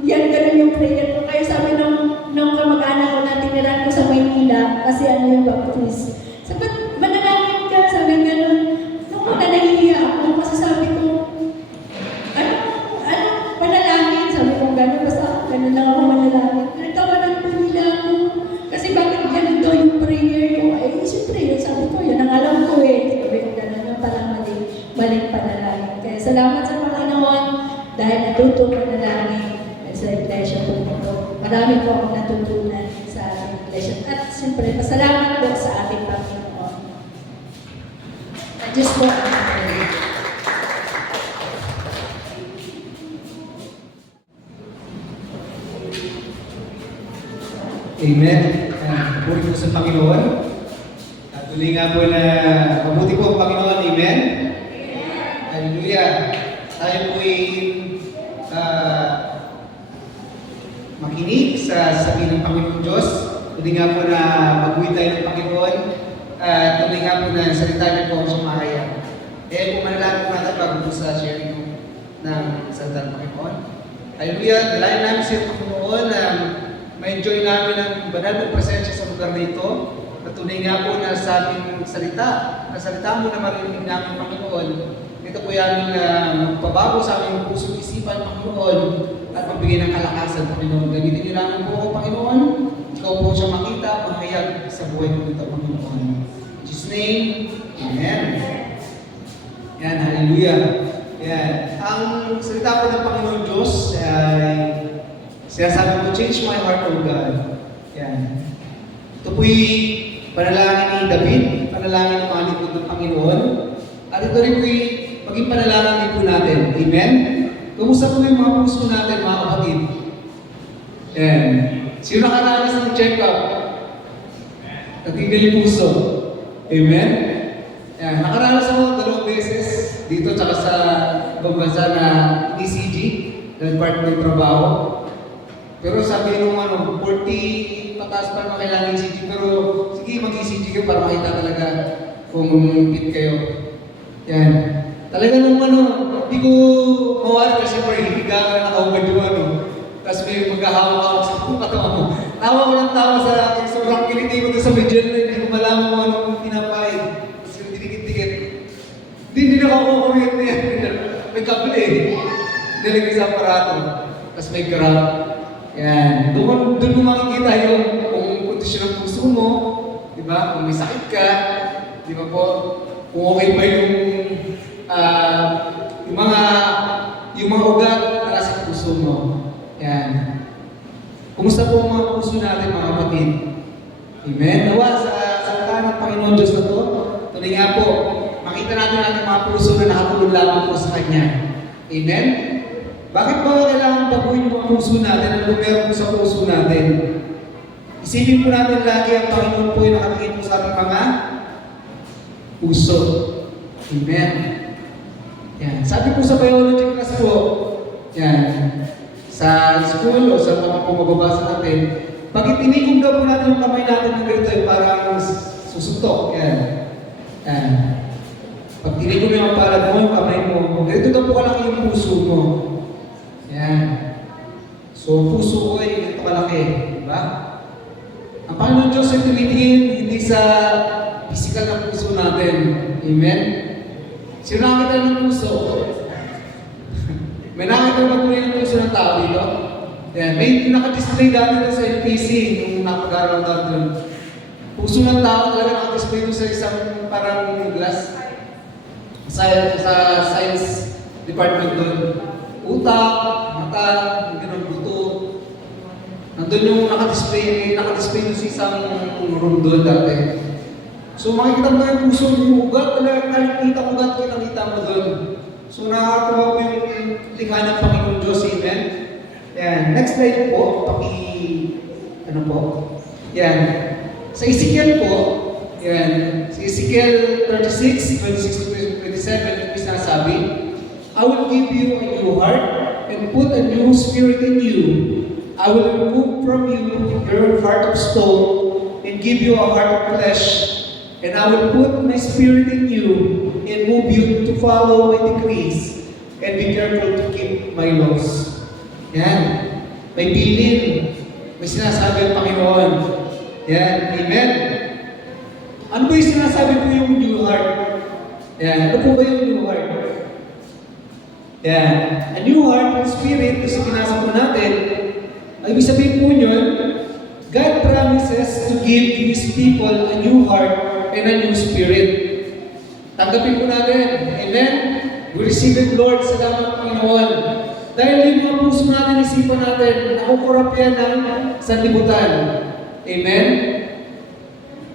Yan, ganun yung prayer ko. Kaya sabi nung kamag-anak ko na tiniran ko sa Maynila, kasi yung baptist. Sabi, manalangin ka, sabi ganun. Nung una nahihiya ako, kasi sabi ko, panalangin? Sabi ko ganun, basta ganun lang ako manalangin. Nagtawanan po nila ako. Kasi bakit ganun daw yung prayer ko? Ay, siyempre, sabi ko, yun ang alam ko eh. Sabi ko ganun, yung palang maling panalangin. Kaya salamat sa Panginoon dahil natuto manalangin sa iglesia po ito. Marami po akong natutunan sa ating iglesia. At siyempre, pasalamat po sa ating Panginoon. Diyos po ang Panginoon. Amen. Puri po sa Panginoon. At tuloy nga po na mabuti po ang Panginoon. Amen. Hallelujah. Tayo po'y makinig sa sabi ng Panginoon Diyos. Tuloy nga po na mag-uwi tayo ng Panginoon. Tuloy nga po na salita niyo po ang sumahaya. Kaya kung manalangin po natin bago po sa sharing ng salita ng Panginoon. Hallelujah. Dalayan namin sa Panginoon na ma-enjoy namin ang banal mong presensya sa lugar na ito. Patunay nga po na sa aming salita, na salita mo na marinig namin, Panginoon. Ito po yung magpabago sa aming puso isipan, Panginoon, at magbigay ng kalakasan, Panginoon. Gamitin niyo namin po ako, Panginoon. Ikaw po siya makita, mahayag sa buhay mo ito, Panginoon. In Jesus' name, Amen. Yan, hallelujah. Yan. Ang salita po ng Panginoon Diyos ay sinasabi ko, change my heart, O God. Yan. Ito po'y panalangin ni David, panalangin ng mga lingkod ng Panginoon. At ito rin po'y maging panalangin din po natin. Amen? Kumusta po yung mga puso natin, mga kapatid? Yan. Sino nakaranas ng check-up? Natigil yung puso. Amen? Yan. Nakaranas ako 2 beses dito tsaka sa ibang bansa na ECG, dahil part ng trabaho. Pero sabi nung 40 pataas pa na kailangan ECG, pero sige mag-ECG kayo para makita talaga kung fit kayo. Yan. Talaga nung hindi ko mawala kasi hihiga ka na nakaubad yung tapos may maghahawak ako sa katawan mo. Tawa ko ng tawa sa akin, sobrang kiliti ko doon sa medyan na hindi ko malaman kung anong pinapay. Kasi yung dinikit-dikit. Hindi na ako kumit na yan. May kable eh. Nilagay sa aparato. Tapos may grab. Yan. Doon mo makikita yung kung kondisyon ng puso mo, di ba? Kung may sakit ka, di ba po? Kung okay ba yung mga ugat na nasa puso mo. Yan. Kumusta po ang mga puso natin, mga kapatid? Amen? Nawa sa salita ng Panginoon Diyos na ito, tuloy nga po, makita natin mga puso na nakatulog lamang po sa Kanya. Amen? Bakit ba kailangan baguhin yung mga puso natin? Ano ba meron po sa puso natin? Isipin po natin lagi ang Panginoon po yung nakatingin po sa ating mga puso. Amen. Yan. Sabi po sa biology class po, yan, sa school o sa mga pumababasa natin, pag itinikom daw po natin yung kamay natin ng ganito, parang susuntok. Yan. Yan. Pag tinikom yung palad mo, yung kamay mo, ganito daw po kalaki yung puso mo. Yan. So, puso ko ay ganito kalaki. Diba? Ang Panginoon Diyos ay tumitingin hindi sa physical na puso natin. Amen? Sino nakakita ng puso? May nakakita na po yung puso ng tao dito? Yan. May naka-display dati sa LPC nung napag-aaral natin. Puso ng tao talaga naka-display sa isang parang glass. Sa science department doon. Utak, mata, ganun, buto. Nandun yung naka-display doon sa isang room doon dati. So makikita mo yung puso yung ugat, talagang ugat ko nakita mo doon. So nakakatuwa po yung likha ng Panginoon Diyos, amen? Yan. Next slide po, ano po? Yan. Sa Ezekiel po, yan. Sa Ezekiel 36, 26 to 27, may sinasabi, I will give you a new heart and put a new spirit in you. I will remove from you your heart of stone and give you a heart of flesh. And I will put my spirit in you and move you to follow my decrees and be careful to keep my laws. Yan. May bilin. May sinasabi ang Panginoon. Yan. Amen. Ano ba yung sinasabi po yung new heart? Yan. Ano po ba yung new heart? Yan. A new heart and spirit, kasi pinasa po natin, ay ibig sabihin po yun, God promises to give His people a new heart and a new spirit. Tanggapin po natin. Amen? We receive it, Lord. Salamat, Panginoon. Dahil yung mga puso natin, isipan natin, nakukurap yan ng sanlibutan. Amen?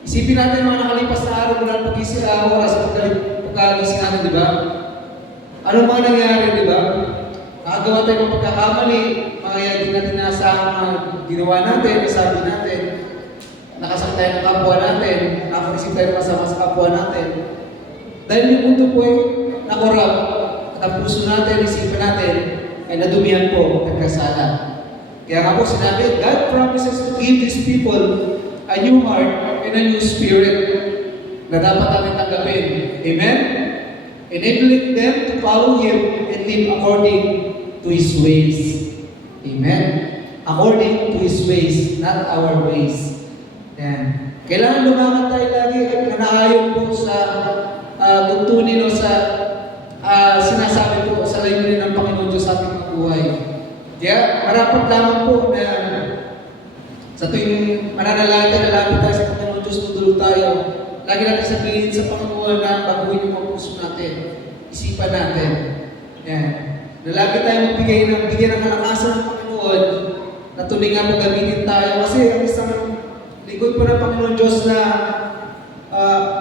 Isipin natin mga nakalipas na araw mula pag-isip oras pagkagising natin, di ba? Ano mga nangyari, di ba? Nakagawa tayo ng pagkakamali, mga hindi natin nasa ginawa natin, nasabi natin, nakasakit tayo ng kapwa natin, nakapag-isip tayo ng masama sa kapwa natin. Dahil yung mundo po ay nakurap, at ang puso natin, isipan natin, ay nadumihan po, nagkasala. Kaya nga po sinabi, God promises to give these people a new heart and a new spirit na dapat natin tanggapin. Amen? Enabling them to follow Him and live according to His ways. Amen? According to His ways, not our ways. Yan. Kailangan lumakad tayo lagi na naayon po sa tuntunin o sa sinasabi po sa layunin ng Panginoon Diyos sa ating buhay. Kaya marapat lamang po na sa tuwing mananalangin tayo, lalapit tayo sa Panginoon Diyos, tutulog tayo. Lagi natin sabihin sa Panginoon na baguhin yung mga puso natin, isipan natin. Yan. Na lagi tayo bigyan ng kalakasan ng Panginoon na tuloy nga magamitin tayo. Kasi ang isang lingkod po ng Panginoon Diyos na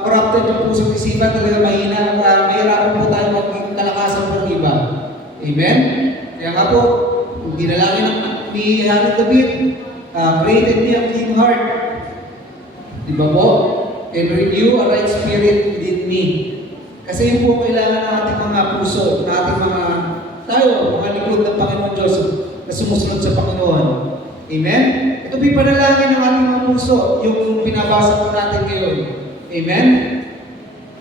corrupted yung pusong isipan, talaga mahina, mahirapan po tayo maging kalakasan ng iba. Amen? Kaya nga po, dinalangin ni Haring David, created me a clean heart. Di ba po? And renew a right spirit within me. Kasi yun po kailangan ng ating mga puso, ng ating mga mga lingkod ng Panginoon Diyos na sumusunod sa Panginoon. Amen? Ito po yung panalangin ng ating mga puso, yung pinabasa po natin ngayon. Amen?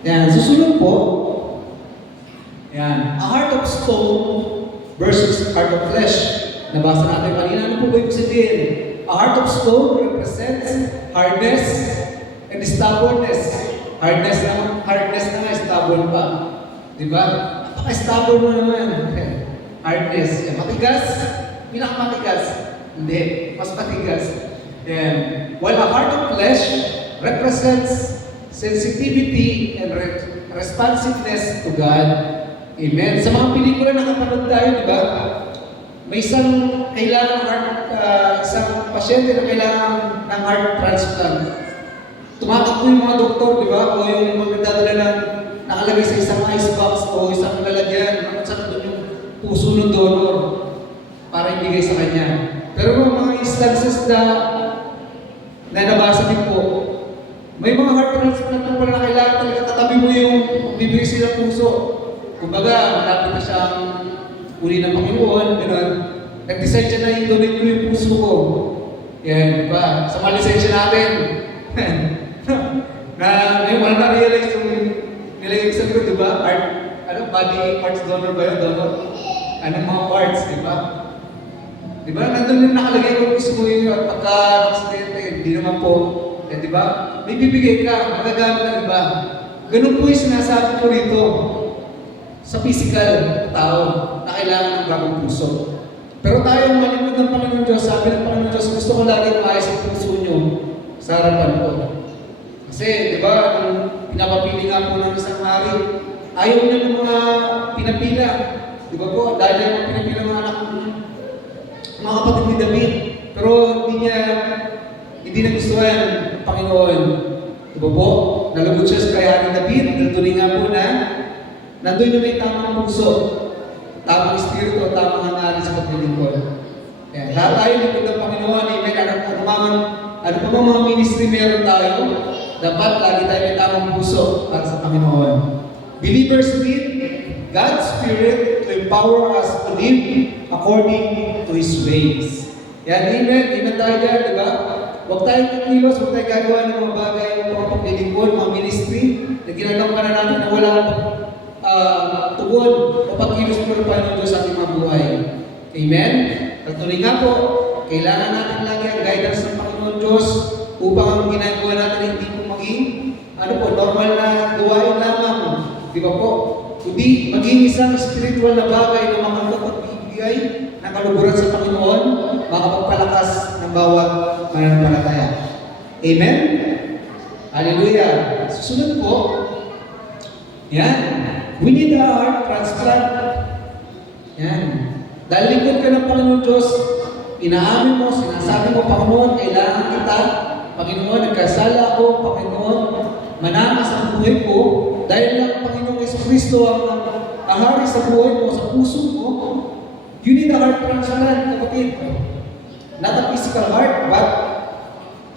Yan. Susunod po, yan. A heart of stone versus heart of flesh. Nabasa natin kanina. Ano po ba yung sabihin? A heart of stone represents hardness and stubbornness. Hardness na stubborn pa. Diba? Napaka-stubborn mo naman. Hardness. Matigas? Pinakamatigas. Hindi. Mas matigas. And while a heart of flesh represents sensitivity and responsiveness to God. Amen. Sa mga pelikula na kapanood tayo, di ba? May isang isang pasyente na kailangan ng heart transplant. Tumatakbo yung mga doktor, di ba? O yung magdadala ng nakalagay sa isang ice box o isang lalagyan. Saan doon yung puso ng donor para ibigay sa kanya. Pero may mga instances na nabasa din po, may mga heart transplant na pala na kailangan talaga katabi mo yung bibigay sila puso. Kumbaga, malapit na siyang uli ng Panginoon, gano'n. Nag-decide siya na i-donate ko yung puso ko. Yan, di ba? Sa mga lisensya natin. na ngayon, wala na-realize yung nilagay sa likod, di ba? Body parts donor ba yun? Donor? Anong mga parts, di ba? Di ba? Nandun yung nakalagay ko puso mo yun at pagka-aksidente, hindi naman po. Eh, di ba? May bibigay ka, magagamit na, di ba? Ganun po yung sinasabi ko rito sa physical tao na kailangan ng bagong puso. Pero tayo malikod ng Panginoon Diyos, sabi ng Panginoon Diyos, gusto ko lagi maayos ang puso nyo sa harapan ko. Kasi, di ba, nung pinapapili nga po ng isang hari, ayaw niya ng mga pinapila. Di ba po, dahil yung mga pinapila ng anak mga kapatid ni David. Pero hindi nagustuhan ng Panginoon. Di ba po, nalabot siya kay Hari David, natuloy nga po na nandun yung may tamang puso, tamang espiritu, tamang hangarin sa paglilingkod. Kaya lahat tayo likod ng Panginoon, amen. Ano pa mga ministry meron tayo, dapat lagi tayo may tamang puso para sa Panginoon. Believers need God's Spirit to empower us to live according to His ways. Yan, amen. Amen tayo dyan, di ba? Huwag tayong kikilos, huwag tayong gagawa ng mga bagay, mga paglilingkod, mga ministry, na ginagawa na natin na wala tugon o pagkilos mo ng Panginoon Diyos sa ating mga buhay. Amen? Pagtuloy nga po, kailangan natin lagi ang guidance ng Panginoon Diyos upang ang ginagawa natin hindi po maging normal na gawain lamang. Di ba po? Kundi maging isang spiritual na bagay na makakapagbibigay ng kaluguran sa Panginoon, makapagpalakas ng bawat mananampalataya. Amen? Hallelujah! Susunod po, yan. We need a heart transplant. Yan. Dahil lingkod ka ng Panginoon Diyos, inaamin mo, sinasabi mo, Panginoon, kailangan kita. Panginoon, nagkasala ako, Panginoon, manamas ang buhay ko, dahil lang Panginoon Jesucristo ang ahari sa buhay mo, sa puso mo. You need a heart transplant, kapatid. Not a physical heart, but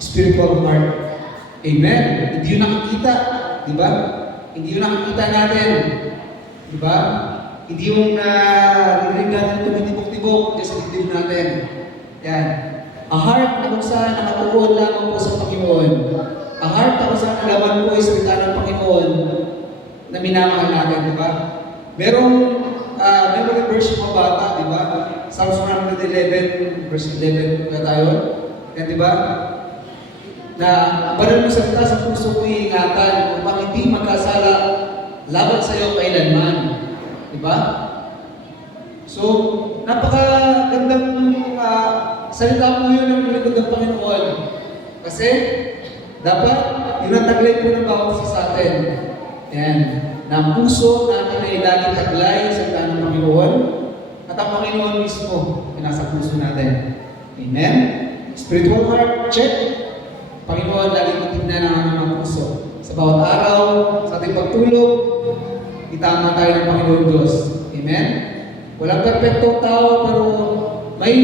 spiritual heart. Amen. Hindi yun nakikita, di ba? Hindi yun nakikita natin. Di ba? Hindi yung narinig natin tumitibok-tibok sa dibdib natin. Yan. A heart na kung saan nakatuon lamang po sa Panginoon. A heart na kung saan nalaman po yung salita ng Panginoon na minamahal natin. Di ba? Merong verse mga bata, di ba? Psalms 111, verse 11 na tayo. Yan, di ba? Na banal mo salita sa puso ko ingatan upang hindi magkasala laban sa iyo kailanman. Diba? So, napakagandang salita po yun ng likod ng Panginoon. Kasi, dapat yun ang taglay po ng bawat isa sa atin. Yan. Na ang puso natin ay laging taglay sa salita ng Panginoon at ang Panginoon mismo ay nasa puso natin. Amen? Spiritual heart, check. Panginoon, lagi matignan ang aming mga puso. Sa bawat araw, sa ating pagtulog, itama tayo ng Panginoon Diyos. Amen? Walang perfectong tao, pero may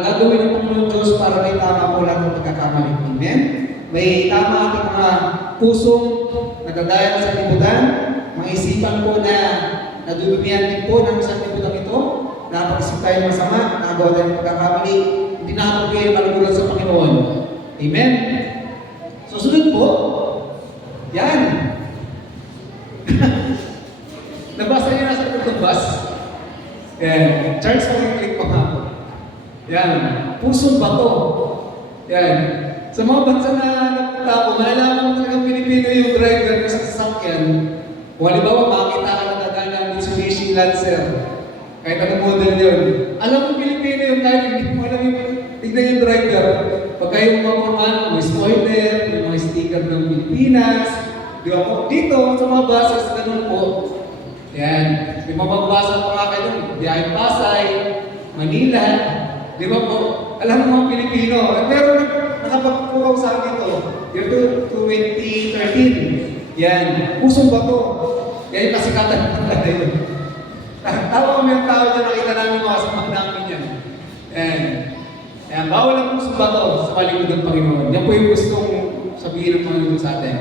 gagawin ng Panginoon Diyos para may tama po lang ng pagkakamali. Amen? May tama ating mga pusong nadadaya sa libutan, mga isipan po na nadudumihan din po ng isang libutan ito, napag-isip tayo masama, nagawa tayo ng pagkakamali, hindi nakapagpigay ang kaluguran sa Panginoon. Amen? Susunod po, yan. Nabasa niyo na sa pagkabas. Yan. Charles, mag-click pa nga po. Yan. Pusong bato. Yan. Sa mga bansa na napunta ko, malalaman mo talagang Pilipino yung driver sa sasakyan. Kung halimbawa, makakita ka na ng Mitsubishi Lancer. Kahit anong model yun. Alam mo Pilipino yung kahit hindi mo alam yung tignan yung driver. Pag kayo mapapaman, may spoiler, may mga sticker ng Pilipinas. Di ba po? Dito, sa mga buses, ganun po. Yan. May mababasa pa nga kayo, biyaheng Pasay, Manila. Di ba po? Alam mo mga Pilipino. Pero nakapagpukaw sa akin ito. Year 2013. Yan. Pusong bato. Yan yung kasikatan ng talaga yun. Tawa kami ang tao na nakita namin mga kasama namin yan. And bawal ang puso ba ito sa paligid ng Panginoon. Yan po yung gustong sabihin ng Panginoon sa atin.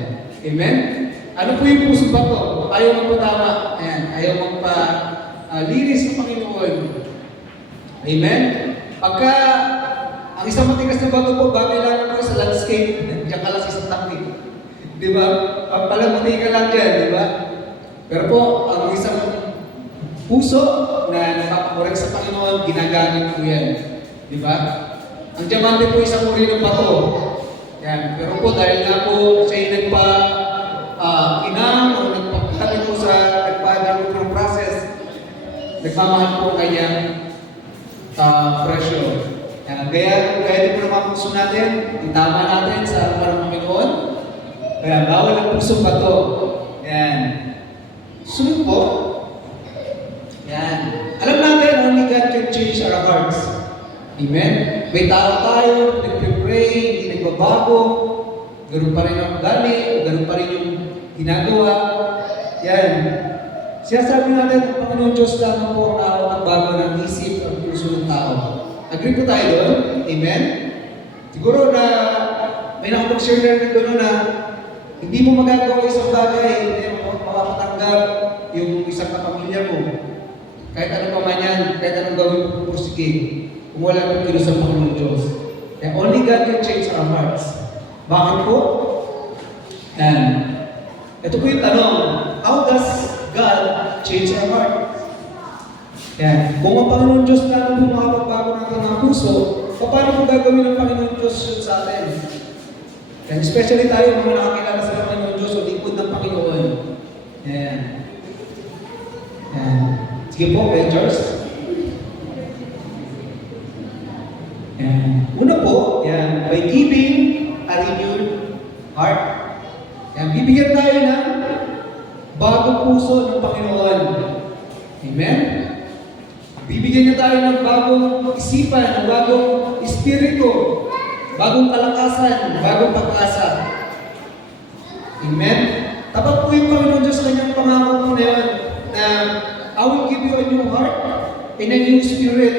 Amen? Ano po yung puso ba ito? Ayaw magpatama. Ayan. Ayaw magpa-linis ng Panginoon. Amen? Pagka ang isang matigas na bato po, bagay lang po sa landscape. Diyan ka lang sa isang taktik. Di ba? Pagpalamuti ka lang dyan, di ba? Pero po, ang isang puso na napapakorek sa Panginoon, ginagamit po yan. Di ba? Ang diamante po isang uri ng bato. Yan. Pero po, dahil nga po siya yung inang o nagpapakali po sa nagpadang ng process, nagmamahal po ang kanyang presyo. Yan. Kaya din po naman puso natin, itama natin sa parang Panginoon. Kaya bawal ang puso bato. Yan. Sunod po, yan. Alam natin, only God can change our hearts. Amen? May tao tayo, nagpipray, hindi nagbabago, ganoon pa rin ang ugali, ganoon pa rin yung ginagawa. Yan. Sinasabi natin, ang Panginoon Diyos lamang po ang nakawag ng bago ng isip at puso ng tao. Agree po tayo doon? Amen? Siguro na may nakapag-share na rin doon na hindi mo magagawa isang bagay, hindi mo makapatanggap yung isang kapamilya mo. Kahit ano pa man yan, kahit anong gawin mo pupursige, kung wala kang kilos ang Panginoon Diyos. Kaya only God can change our hearts. Bakit po? Yan. Ito po yung tanong, how does God change our heart? Yan. Kung ang Panginoon Diyos na po makapagbago natin ng puso, paano po gagawin ng Panginoon Diyos yun sa atin? And especially tayo, mga nakakilala sa Panginoon Diyos o lingkod ng Panginoon. Yan. Yan. Sige po, George. Yan. Una po, yan, by giving a renewed heart. Yan, bibigyan tayo ng bagong puso ng Panginoon. Amen? Bibigyan niya tayo ng bagong isipan, ng bagong espiritu, bagong kalakasan, bagong pag-asa. Amen? Tapat po yung Panginoon Diyos kanyang pangako po na yun, na I will give you a new heart and a new spirit.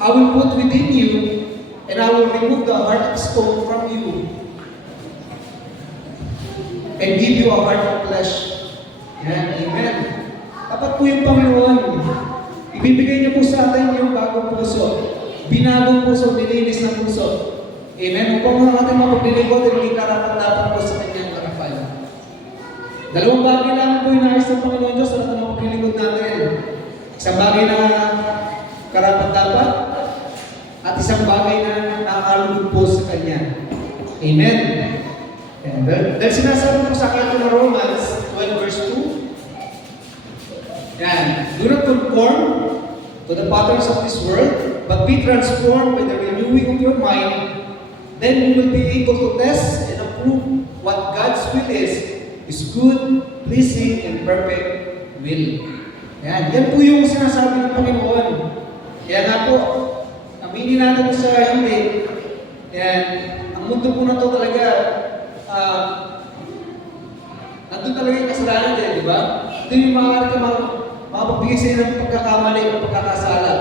I will put within you and I will remove the heart of stone from you and give you a heart of flesh. Yan, amen. Tapat po yung Panginoon. Ibibigay niya po sa atin yung bagong puso. Binagong puso, nilinis na puso. Amen. Upang ang ating mapaglilingkod ay maging karapat-dapat po sa kanyang karapal. Dalawang bagay lang po yung nais ng Panginoon Diyos sa ating mapaglilingkod natin. Isang bagay na karapat-dapat at isang bagay na nakakalugod po sa Kanya. Amen. And dahil sinasabi po sa akin ng Romans 12 verse 2, yan, do not conform to the patterns of this world, but be transformed by the renewing of your mind. Then you will be able to test and approve what God's will is good, pleasing, and perfect will. Yan po yung sinasabi ng Panginoon. Kaya nga po, aminin natin sa hindi. Yan, ang mundo po na to talaga, nandun talaga yung kasalanan din, di ba? Ito yung makapagbigay sa inyo ng pagkakamali o pagkakasala.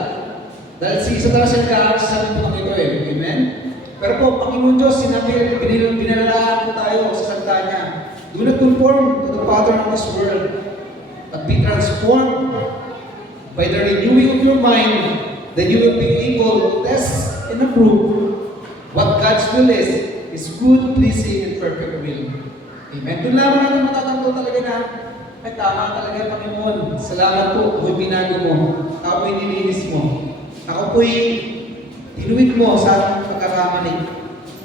Dahil si isa talaga siya nagkakaroon sa sabi po ng ito eh. Amen? Pero po, Panginoon Diyos, sinabi, binalalaan po tayo sa salita niya. Do not conform to the pattern of this world, but be transformed by the renewing of your mind, that you will be able to test and approve what God's will is good, pleasing, and perfect will. Amen. Doon lamang natin matatanto talaga na ay tama talaga, Panginoon. Salamat po, ako'y binago mo. Ako po'y nilinis mo. Ako po'y tinuwid mo sa ating pagkakamali.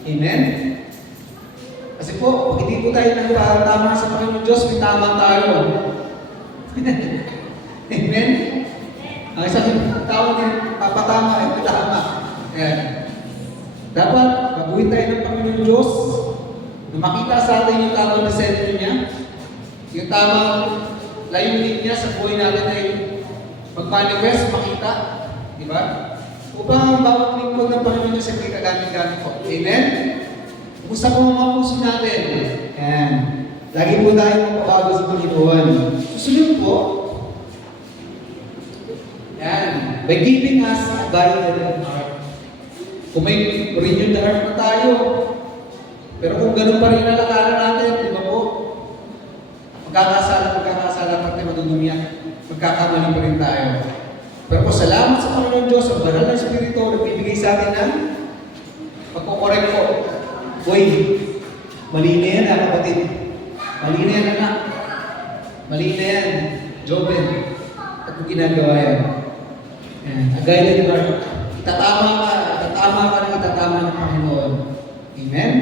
Amen? Kasi po, pag hindi po tayo nagtama sa Panginoon Diyos, may tama tayo. Amen? Ang isang tao na papatama ay patama. Ayan. Dapat, mabuhay tayo ng Panginoon Diyos na makita sa atin yung tamang disenyo niya, yung tamang layunin niya sa buhay natin ay mag-manifest, makita. Di ba? Upang ang bawat lingkod ng Panginoon Diyos ay may kagamit-gamit po. Amen? Kumusta po ang mga puso natin? Ayan. Lagi po tayo magpabago sa Panginoon. Susunod po, By giving us a guided heart. Kung may renewed heart na tayo, pero kung ganun pa rin nalakaran natin, di ba po? Magkakasala pa tayo, madudumihan. Magkakamali pa rin tayo. Pero po, salamat sa Panginoon Diyos, ang banal na Espiritu, nagbibigay sa atin ng pagkukorek ko. Uy, mali na yan, kapatid. Mali na yan, anak. Mali na yan, Joven. At kung ginagawa yan. A guided heart. Itatama ka ng Panginoon. Amen?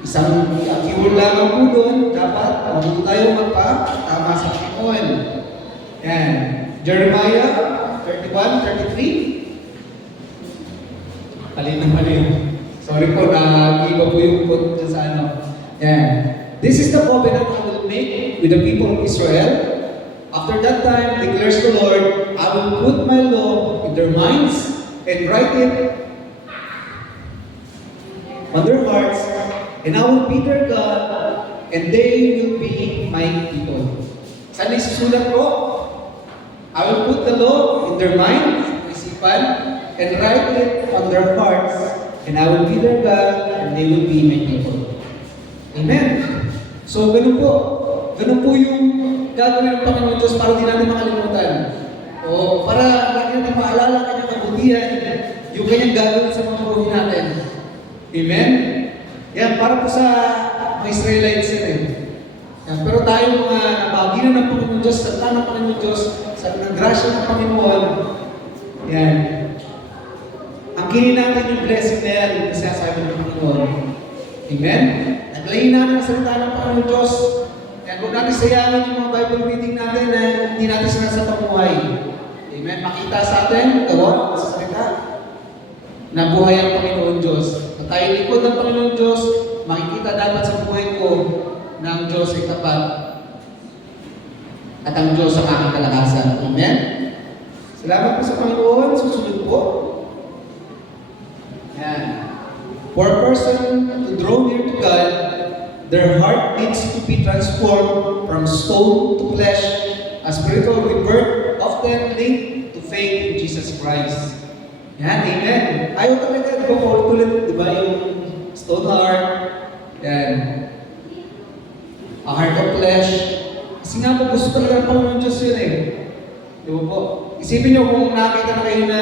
Isang keyword lamang po doon, dapat mabuti tayo magpatama sa Panginoon. Yan. Jeremiah 31:33. Mali. Sorry po, nag-iba po yung quote dyan sa ano. Yan. This is the covenant I will make with the people of Israel. After that time, declares the Lord, I will put my law in their minds and write it on their hearts, and I will be their God, and they will be my people. Saan isusulat ko? I will put the law in their minds, isipan, and write it on their hearts, and I will be their God, and they will be my people. Amen. So, ganun po yung gagawin ng Panginoon Diyos para di natin makalimutan. O para lagi natin maalala kanyang kabutihan, yung kanyang gagawin sa mga buhay natin. Amen? Yan, para po sa mga Israelites yan eh. Yan, pero tayo mga nabaginan ng Panginoon Diyos, sa ng Panginoon Diyos, sa grasya ng Panginoon, yan. Ang kinin natin yung blessing na yan, yung sinasabi ng Panginoon. Amen? Naglayin natin ang salita ng Panginoon Diyos. Kaya huwag natin sayangin yung mga Bible reading natin na hindi natin sinasa pamuhay. Amen? Makita sa atin, gawa sa salita, na buhay ang Panginoon Diyos. Na tayo likod ng Panginoon Diyos, makikita dapat sa buhay ko na ang Diyos ay tapat. At ang Diyos ang aking kalakasan. Amen? Salamat po sa Panginoon. Susunod po. Yan. For a person to draw near to God, their heart needs to be transformed from stone to flesh, a spiritual rebirth often linked to faith in Jesus Christ. Yan, amen. Ayaw talaga, di ba, tulad, di ba, yung stone heart, yan, a heart of flesh. Kasi nga po, gusto talaga ng Panginoon Diyos yun eh. Di ba po? Isipin nyo kung nakita na kayo na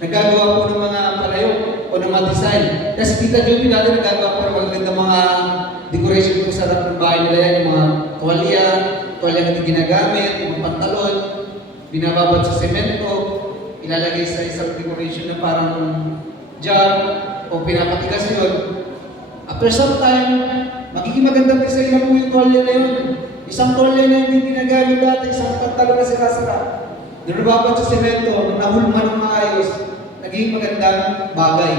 nagagawa po ng mga palayo o ng mga design. Kasi Tita Joby dati nagagawa po ng magagandang mga decoration po sa harap ng bahay nila yan, yung mga tuwalya na ginagamit, yung mga pantalon, binababad sa semento, ilalagay sa isang decoration na parang jar o pinapatigas yun. After some time, magiging magandang design na po yung tuwalya na yun. Isang tuwalya na hindi ginagamit dati, isang pantalon na sira-sira. Nababad sa semento, nung nahulma ng maayos, naging magandang bagay.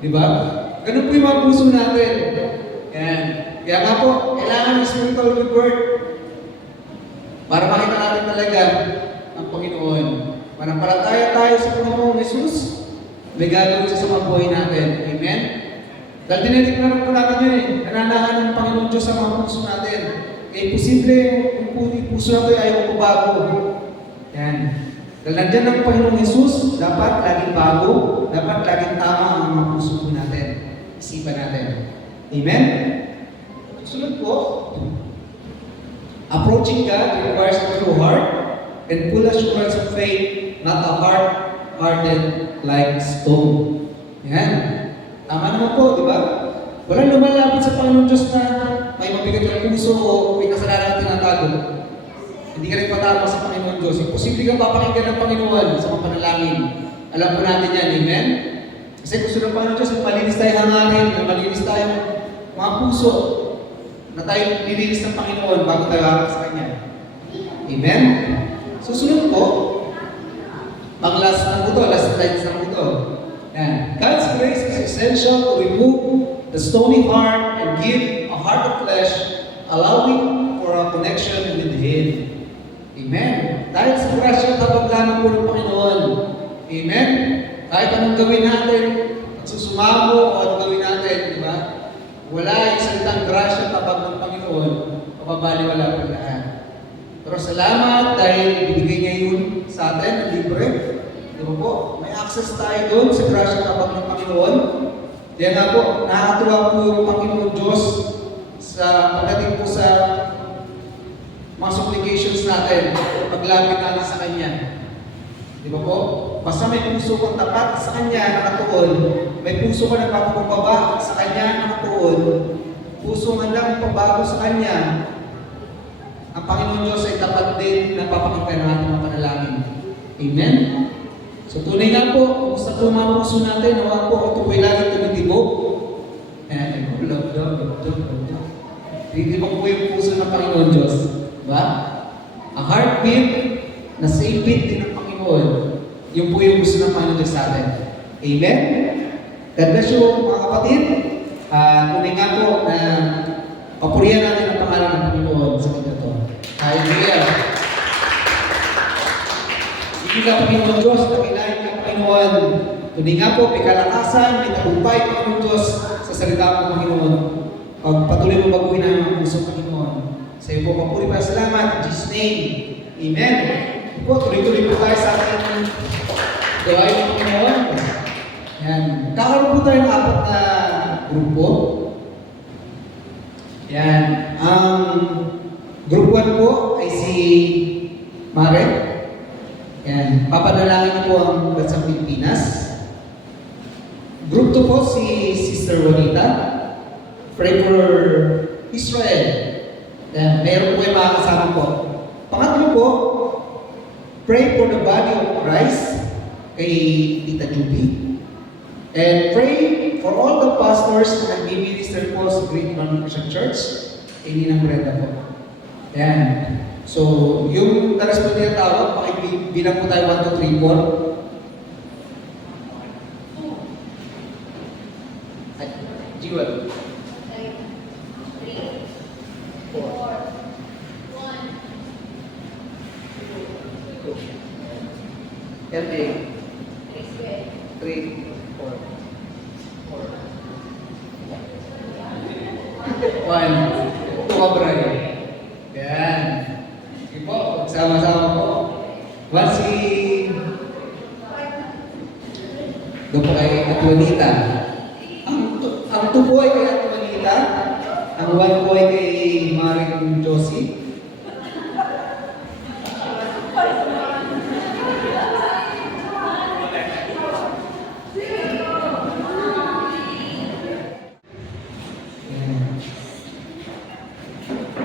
Di ba? Ganun po yung mga puso natin. Yan. Kaya nga po, kailangan ng spiritual rebirth para makita natin talaga ang Panginoon. Manampalataya tayo sa Panginoong Jesus, may gagawin siya sa mga buhay natin. Amen? Dahil dinedeklara po natin yun eh, nananahan ng Panginoon Diyos sa mga puso natin. Kaya posible yung puso natin ay ayaw bago. Yan. Dahil nandiyan ang Panginoong Jesus, dapat laging bago, dapat laging tama ang mga puso po natin, isipan natin. Amen? Sunod po, approaching God requires a true heart and full assurance of faith, not a heart hardened like stone. Yan. Tama naman po, di ba? Walang lumalapit sa Panginoon Diyos na may mabigat ng puso o may kasalanan na tinatago. Hindi ka rin patama sa Panginoon Diyos. Imposible kang papakinggan ng Panginoon sa mga panalangin. Alam po natin yan, amen? Kasi gusto ng Panginoon Diyos na malinis tayo hangarin, na malinis tayong mga puso, na tayo nilinis ng Panginoon bago tayo harap sa Kanya. Amen? Susunod po, last slides na ito. Yan. God's grace is essential to remove the stony heart and give a heart of flesh, allowing for a connection with Him. Amen. Dahil sa grasya kapag lamang po ng Panginoon. Amen. Kahit anong gawin natin, susumamo o anong gawin natin, di ba? Wala yung salitang grasya kapag ng Panginoon, mapabaliwala po lahat. Pero salamat dahil binigay niya yun sa atin na libre. Di ba po? May access tayo doon sa grasya kapag ng Panginoon. Kaya nga po, nakakatuwa po yung Panginoon Diyos sa pagdating po sa mga supplications natin, paglapit natin sa Kanya. Di ba po? Basta may puso kang tapat sa Kanya, nakatuon, may puso ka nagpapakumbaba sa Kanya, nakatuon, puso mandang pabago sa Kanya, ang Panginoon Diyos ay tapat din na papakinggan natin ang panalangin. Amen? So tunay nga po, kumusta po mga puso natin, nawa po, ito po'y lagi tumitibok. Love. Titibok po yung puso ng Panginoon Diyos. Diba? Ang heartbeat, na same beat din ng Panginoon. Yung po yung gusto ng Panginoon Diyos sa atin. Amen? God bless you mga kapatid. Tunay nga po na papurihan natin ang pangalan ng Panginoon sa kanya to. Hallelujah! Hindi ka Panginoon Diyos, nakilain ka Panginoon. Tunay nga po, may kalakasan, may tagumpay Panginoon Diyos sa salita ng Panginoon. Pagpatuloy mo baguhin ang puso Panginoon. Sa iyo po, papuri pa salamat. In Jesus' name. Amen. Po, tuloy-tuloy po tayo sa ating gawain ng Panginoon. Yan. Kakaroon po tayo ng 4 na grupo. Yan. Ang group 1 po ay si Mare. Yan. Papanalangin niyo po ang bansang Pilipinas. Group 2 po si Sister Juanita. Pray for Israel. Yan. Mayroon po yung mga kasama po. Pangatlo po, pray for the body of Christ kay Tita Juby. And pray for all the pastors na nag-minister po sa Great Evangelistic Church kay Ninang Brenda po. Yan. So, yung na-respond niya tawag, pakibilang po tayo 1, 2, 3, 4. Ay, Jewel. 3, 4. 1. Tuwabray. Yan. Sige po, sama-sama po. Si doon po kay Atuanita. Ang 2 po ay kay Atuanita. Ang 1 po ay kay Maring Josie.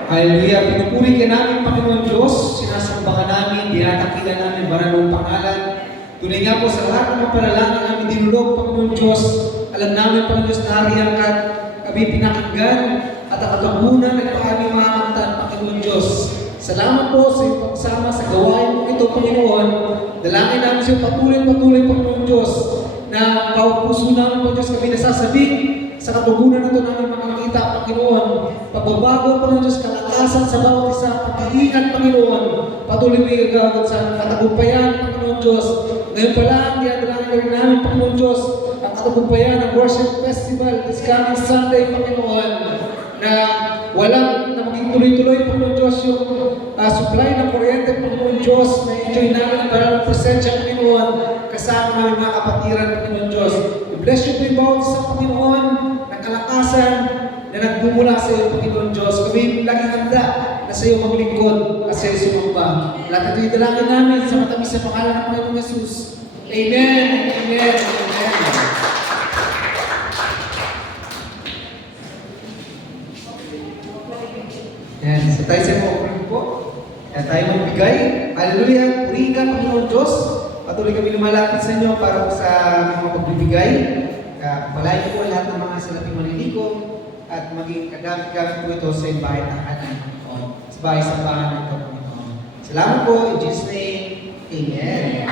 Hallelujah. Pinupuri ka namin, Panginoon Diyos. Sinasambahan namin, dinatakilan namin, banal mong pangalan. Tunay nga po sa lahat ng mga panalangin namin dinulog, Panginoon Diyos. Alam namin, Panginoon Diyos, nariyan ka, kami pinakinggan, at ang katabunan, nagpaaming mga kantan, Panginoon Diyos. Salamat po sa iyong pagsama sa gawain mo ito, Panginoon. Dalangin namin sa iyo patuloy, Panginoon Diyos, na bawat puso namin, Panginoon Diyos, kami nasasabik sa katugunan na ito namin makakita, Panginoon. Pagbabago, Panginoon Diyos, kalakasan sa bawat isa, pag-iingat, Panginoon. Patuloy mo igagawad sa katagumpayan, Panginoon Diyos. Ngayon pa lang, dinadalangin namin, Panginoon Diyos, ang katagumpayan ng Worship Festival this coming Sunday, Panginoon, na walang na maging tuloy-tuloy, Panginoon Diyos, yung supply ng kuryente, Panginoon Diyos, na enjoy namin ang parang presensya, Panginoon, kasama namin mga kapatiran, Panginoon Diyos. We bless you, bawat sa Panginoon, ng kalakasan na nagbumula sa iyo, Panginoon Diyos. Kami laging handa na sa iyo maglingkod at sa iyo sumamba. Lahat ito'y dalangin namin sa matamis sa pangalan ng Panginoong Jesus. Amen. Amen. Amen. Yan, sa tayo sa mga offering po. Yan tayo magbigay. Hallelujah. Purihin ka, Panginoon Diyos. Patuloy kami lumalapit sa inyo para sa mga pagbibigay. Palayan po lahat ng mga salaping maniligo at maging kagamit-gamit po ito sa bahay ng ating Panginoon. Sa bahay sa bahay ng Panginoon. Salamat po. In Jesus' name. Amen.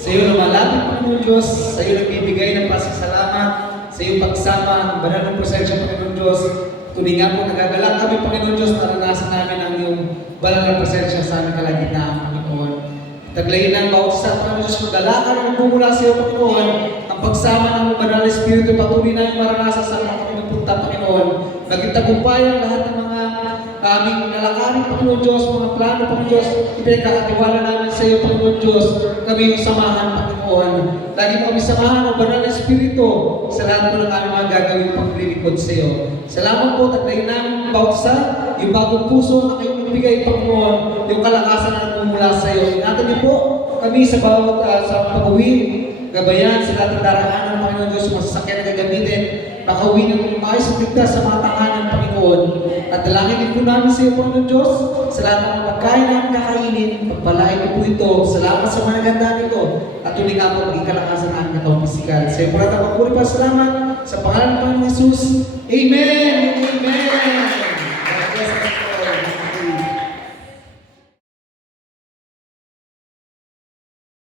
Sa iyo lumalapit, Panginoon Diyos, sa iyo nagbibigay ng pasasalamat, sa iyo pagsama ang banal ng presensya, Panginoon Diyos. Tunay nga po, nagagalak kami, Panginoon Diyos, naranasan namin ang iyong banal na presensya sa aming kalagitnaan, Panginoon. Taglayin ng bawat isa, Panginoon Diyos, magdalakan na nagmumula sa iyo, Panginoon, ang pagsama ng Banal na Espiritu, patuloy namin maranasan sa mga punta, Panginoon. Naging tagumpayan lahat ng mga aming nalakarin, Panginoon Diyos, mga plano, Panginoon Diyos, ipinagkakatiwala namin sa iyo, Panginoon Diyos, kami yung samahan, Panginoon. Lagi mo kami samahan ng Banal na Espiritu sa lahat po ng aming mga gagawin paglilingkod sa iyo. Salamat po, taglayin namin bawat isa, yung bagong puso na kayo nagbigay, Panginoon, yung kalakasan na nagmumula sa iyo. Ingatan niyo po kami sa bawat sa pag-uwi, gabayan, sa lahat ng daraanan, Panginoon Diyos, yung masasakyan na gagamitin, makauwi ng maayos at ligtas sa mga tahanan, Panginoon. At dalangin din po namin sa iyo, Panginoon Diyos, sa lahat ng mga pagkain namin kakainin, pagpalain niyo po ito. Salamat sa mga ganda nito. At tuloy nga po, maging kalakasan namin katawang pisikal. Sa iyo po natin magpuri pa salamat sa pangalan ng Panginoon Jesus. Amen! Amen!